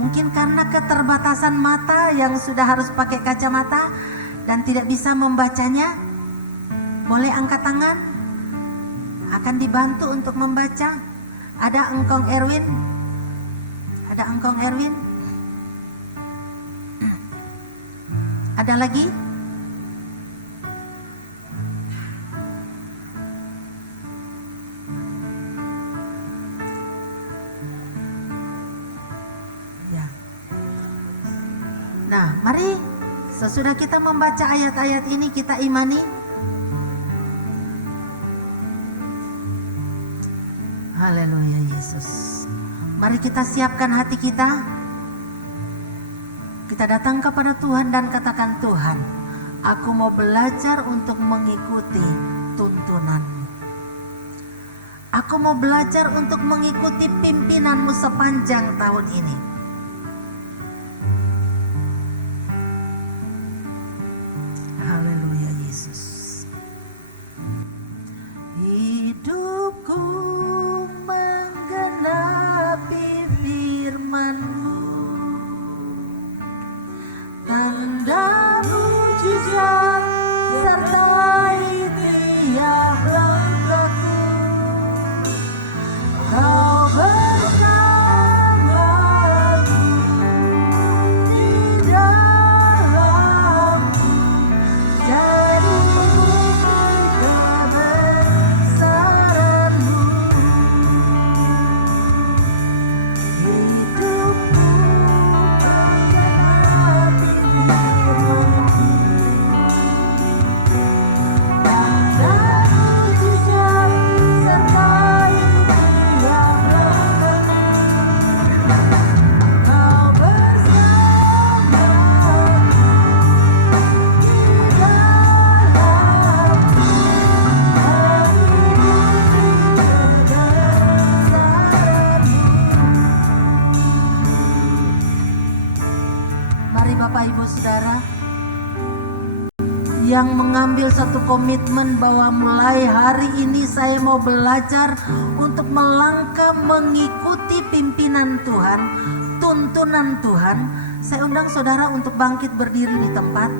Mungkin karena keterbatasan mata yang sudah harus pakai kacamata dan tidak bisa membacanya. Boleh angkat tangan, akan dibantu untuk membaca. Ada Engkong Erwin? Ada Engkong Erwin? Ada lagi? Jadi sesudah kita membaca ayat-ayat ini, kita imani. Haleluya Yesus. Mari kita siapkan hati kita. Kita datang kepada Tuhan dan katakan, Tuhan, aku mau belajar untuk mengikuti tuntunan-Mu. Aku mau belajar untuk mengikuti pimpinan-Mu sepanjang tahun ini. Haleluya Yesus. Hidupku menggenapi firman-Mu, tanda mujizat sertai tiap langkahku. Kau bersamaku di dalamku, jadi bukti kebesaran-Mu. Hidupku menggenapi firman-Mu, tanda mujizat sertai tiap langkahku. Kau bersamaku di dalamku, mari Bapak Ibu Saudara yang mengambil satu komitmen bahwa mulai hari ini saya mau belajar untuk melangkah mengikuti pimpinan Tuhan, tuntunan Tuhan. Saya undang saudara untuk bangkit berdiri di tempat,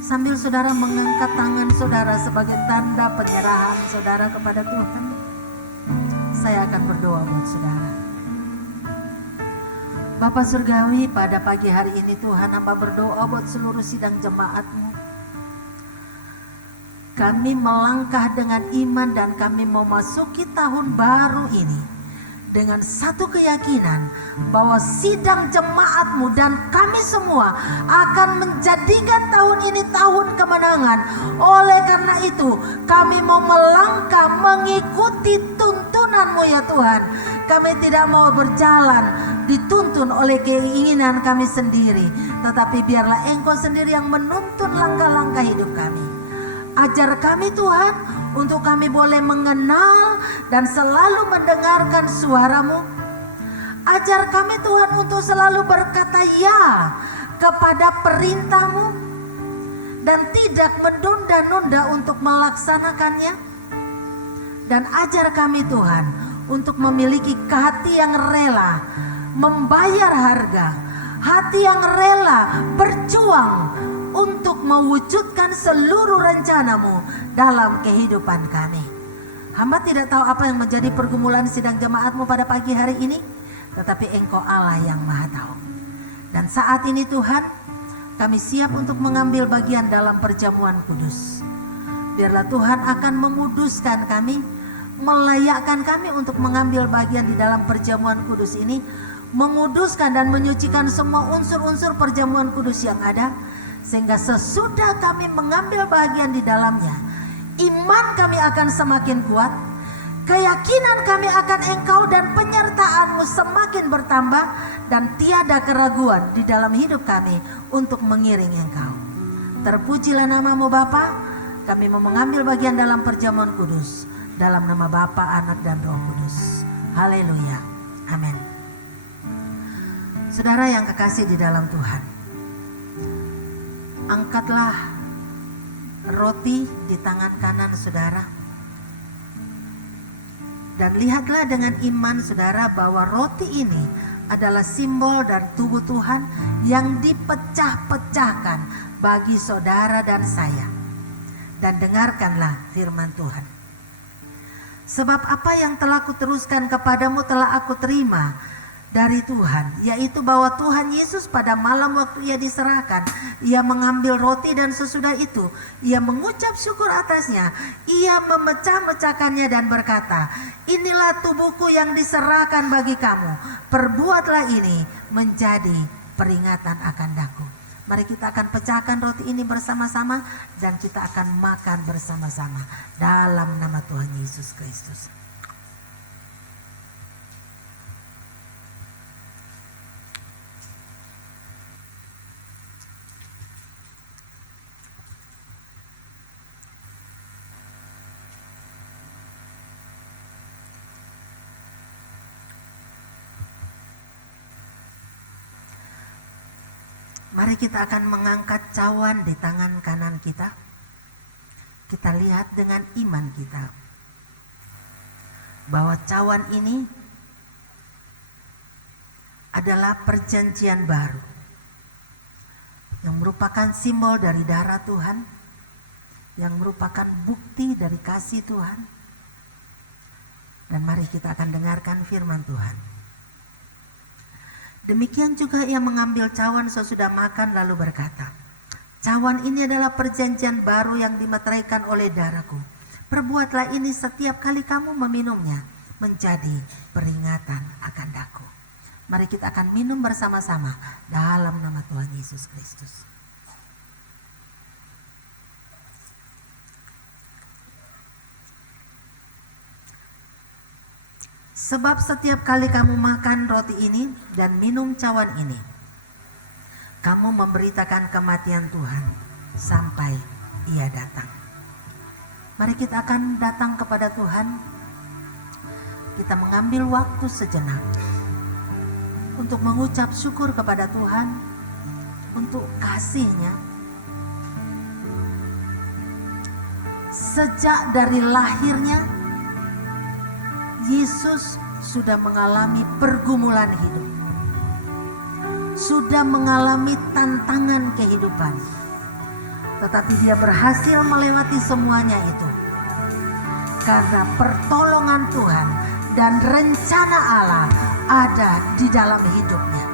sambil saudara mengangkat tangan saudara sebagai tanda penyerahan saudara kepada Tuhan. Saya akan berdoa buat saudara. Bapa Surgawi, pada pagi hari ini Tuhan, hamba berdoa buat seluruh sidang jemaat-Mu. Kami melangkah dengan iman dan kami memasuki tahun baru ini dengan satu keyakinan bahwa sidang jemaat-Mu dan kami semua akan menjadikan tahun ini tahun kemenangan. Oleh karena itu kami mau melangkah mengikuti tuntunan-Mu ya Tuhan. Kami tidak mau berjalan dituntun oleh keinginan kami sendiri, tetapi biarlah Engkau sendiri yang menuntun langkah-langkah hidup kami. Ajar kami Tuhan untuk kami boleh mengenal dan selalu mendengarkan suara-Mu. Ajar kami Tuhan untuk selalu berkata ya kepada perintah-Mu dan tidak menunda-nunda untuk melaksanakannya. Dan ajar kami Tuhan untuk memiliki hati yang rela membayar harga, hati yang rela berjuang untuk mewujudkan seluruh rencana-Mu dalam kehidupan kami. Hamba tidak tahu apa yang menjadi pergumulan sidang jemaat-Mu pada pagi hari ini, tetapi Engkau Allah yang Maha Tahu. Dan saat ini Tuhan, kami siap untuk mengambil bagian dalam perjamuan kudus. Biarlah Tuhan akan menguduskan kami, melayakkan kami untuk mengambil bagian di dalam perjamuan kudus ini, menguduskan dan menyucikan semua unsur-unsur perjamuan kudus yang ada, sehingga sesudah kami mengambil bagian di dalamnya, iman kami akan semakin kuat, keyakinan kami akan Engkau dan penyertaan-Mu semakin bertambah, dan tiada keraguan di dalam hidup kami untuk mengiring Engkau. Terpujilah nama-Mu Bapa. Kami mau mengambil bagian dalam perjamuan kudus, dalam nama Bapa, Anak, dan Roh Kudus. Haleluya. Amin. Saudara yang kekasih di dalam Tuhan, angkatlah roti di tangan kanan saudara, dan lihatlah dengan iman saudara bahwa roti ini adalah simbol dari tubuh Tuhan yang dipecah-pecahkan bagi saudara dan saya. Dan dengarkanlah firman Tuhan. Sebab apa yang telah kuteruskan kepadamu telah aku terima dari Tuhan, yaitu bahwa Tuhan Yesus pada malam waktu Ia diserahkan, Ia mengambil roti dan sesudah itu Ia mengucap syukur atasnya, Ia memecah-mecahkannya dan berkata, inilah tubuhku yang diserahkan bagi kamu, perbuatlah ini menjadi peringatan akan daku. Mari kita akan pecahkan roti ini bersama-sama dan kita akan makan bersama-sama dalam nama Tuhan Yesus Kristus. Mari kita akan mengangkat cawan di tangan kanan kita. Kita lihat dengan iman kita bahwa cawan ini adalah perjanjian baru yang merupakan simbol dari darah Tuhan, yang merupakan bukti dari kasih Tuhan. Dan mari kita akan dengarkan firman Tuhan. Demikian juga ia mengambil cawan sesudah makan lalu berkata, cawan ini adalah perjanjian baru yang dimeteraikan oleh darahku. Perbuatlah ini setiap kali kamu meminumnya menjadi peringatan akan daku. Mari kita akan minum bersama-sama dalam nama Tuhan Yesus Kristus. Sebab setiap kali kamu makan roti ini dan minum cawan ini, kamu memberitakan kematian Tuhan sampai Ia datang. Mari kita akan datang kepada Tuhan. Kita mengambil waktu sejenak untuk mengucap syukur kepada Tuhan untuk kasih-Nya. Sejak dari lahirnya, Yesus sudah mengalami pergumulan hidup, sudah mengalami tantangan kehidupan, tetapi Dia berhasil melewati semuanya itu karena pertolongan Tuhan dan rencana Allah ada di dalam hidupnya.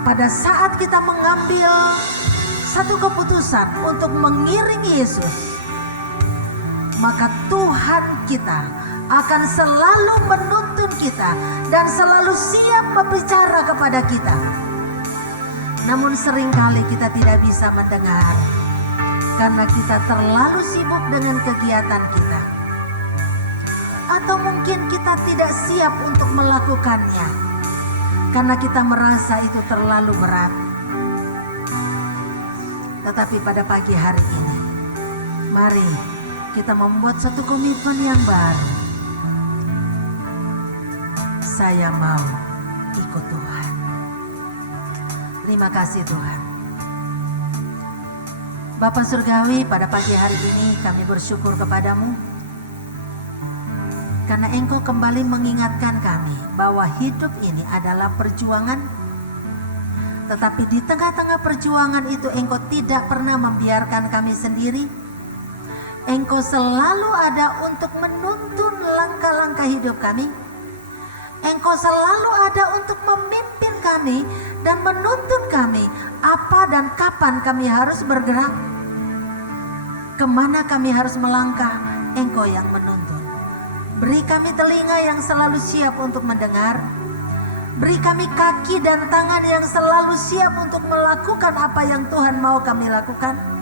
Pada saat kita mengambil satu keputusan untuk mengiringi Yesus, maka Tuhan kita akan selalu menuntun kita dan selalu siap berbicara kepada kita. Namun seringkali kita tidak bisa mendengar karena kita terlalu sibuk dengan kegiatan kita. Atau mungkin kita tidak siap untuk melakukannya karena kita merasa itu terlalu berat. Tetapi pada pagi hari ini, mari kita membuat satu komitmen yang baru. Saya mau ikut Tuhan. Terima kasih Tuhan. Bapa Surgawi, pada pagi hari ini kami bersyukur kepadamu karena Engkau kembali mengingatkan kami bahwa hidup ini adalah perjuangan. Tetapi di tengah-tengah perjuangan itu Engkau tidak pernah membiarkan kami sendiri. Engkau selalu ada untuk menuntun langkah-langkah hidup kami. Engkau selalu ada untuk memimpin kami dan menuntun kami apa dan kapan kami harus bergerak. Kemana kami harus melangkah, Engkau yang menuntun. Beri kami telinga yang selalu siap untuk mendengar. Beri kami kaki dan tangan yang selalu siap untuk melakukan apa yang Tuhan mau kami lakukan.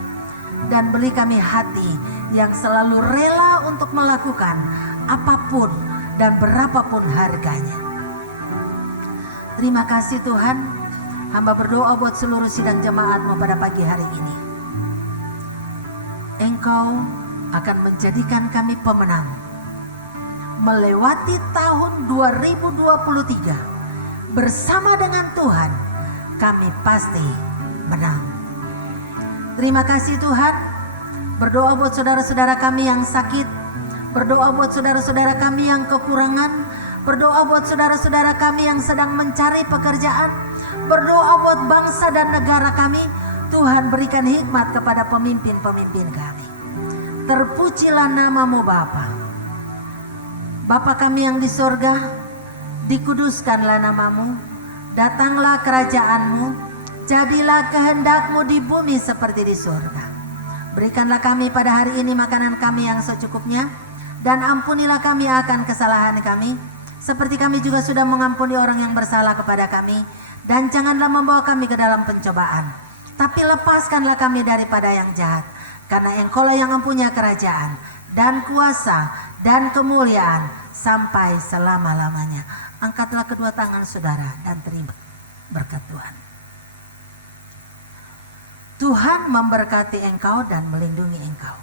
Dan beri kami hati yang selalu rela untuk melakukan apapun dan berapapun harganya. Terima kasih Tuhan. Hamba berdoa buat seluruh sidang jemaat-Mu pada pagi hari ini. Engkau akan menjadikan kami pemenang. Melewati tahun 2023 bersama dengan Tuhan, kami pasti menang. Terima kasih Tuhan. Berdoa buat saudara-saudara kami yang sakit. Berdoa buat saudara-saudara kami yang kekurangan. Berdoa buat saudara-saudara kami yang sedang mencari pekerjaan. Berdoa buat bangsa dan negara kami. Tuhan berikan hikmat kepada pemimpin-pemimpin kami. Terpujilah nama-Mu Bapa. Bapa kami yang di sorga, dikuduskanlah nama-Mu. Datanglah kerajaan-Mu. Jadilah kehendak-Mu di bumi seperti di sorga. Berikanlah kami pada hari ini makanan kami yang secukupnya, dan ampunilah kami akan kesalahan kami, seperti kami juga sudah mengampuni orang yang bersalah kepada kami. Dan janganlah membawa kami ke dalam pencobaan, tapi lepaskanlah kami daripada yang jahat. Karena Engkaulah yang mempunyai kerajaan dan kuasa dan kemuliaan sampai selama-lamanya. Angkatlah kedua tangan saudara dan terima berkat Tuhan. Tuhan memberkati engkau dan melindungi engkau.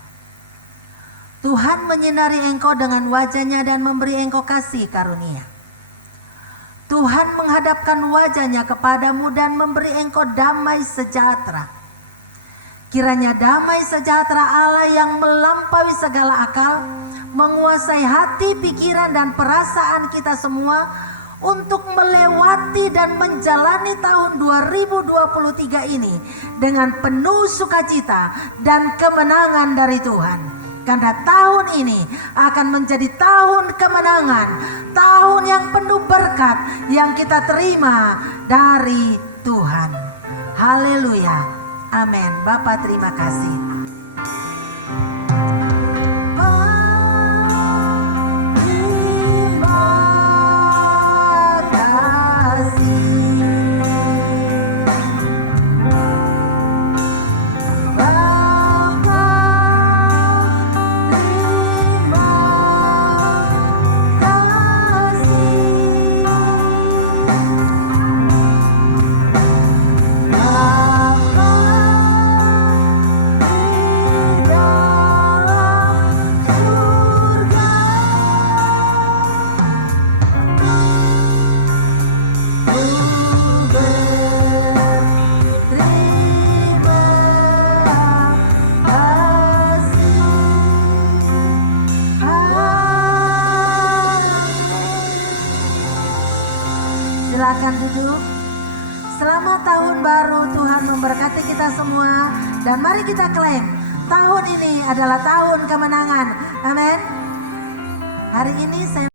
Tuhan menyinari engkau dengan wajah-Nya dan memberi engkau kasih karunia. Tuhan menghadapkan wajah-Nya kepadamu dan memberi engkau damai sejahtera. Kiranya damai sejahtera Allah yang melampaui segala akal menguasai hati, pikiran, dan perasaan kita semua untuk melewati dan menjalani tahun 2023 ini dengan penuh sukacita dan kemenangan dari Tuhan. Karena tahun ini akan menjadi tahun kemenangan, tahun yang penuh berkat yang kita terima dari Tuhan. Haleluya. Amin. Bapa, terima kasih. Silakan duduk. Selamat tahun baru, Tuhan memberkati kita semua. Dan mari kita klaim, tahun ini adalah tahun kemenangan. Amin. Hari ini saya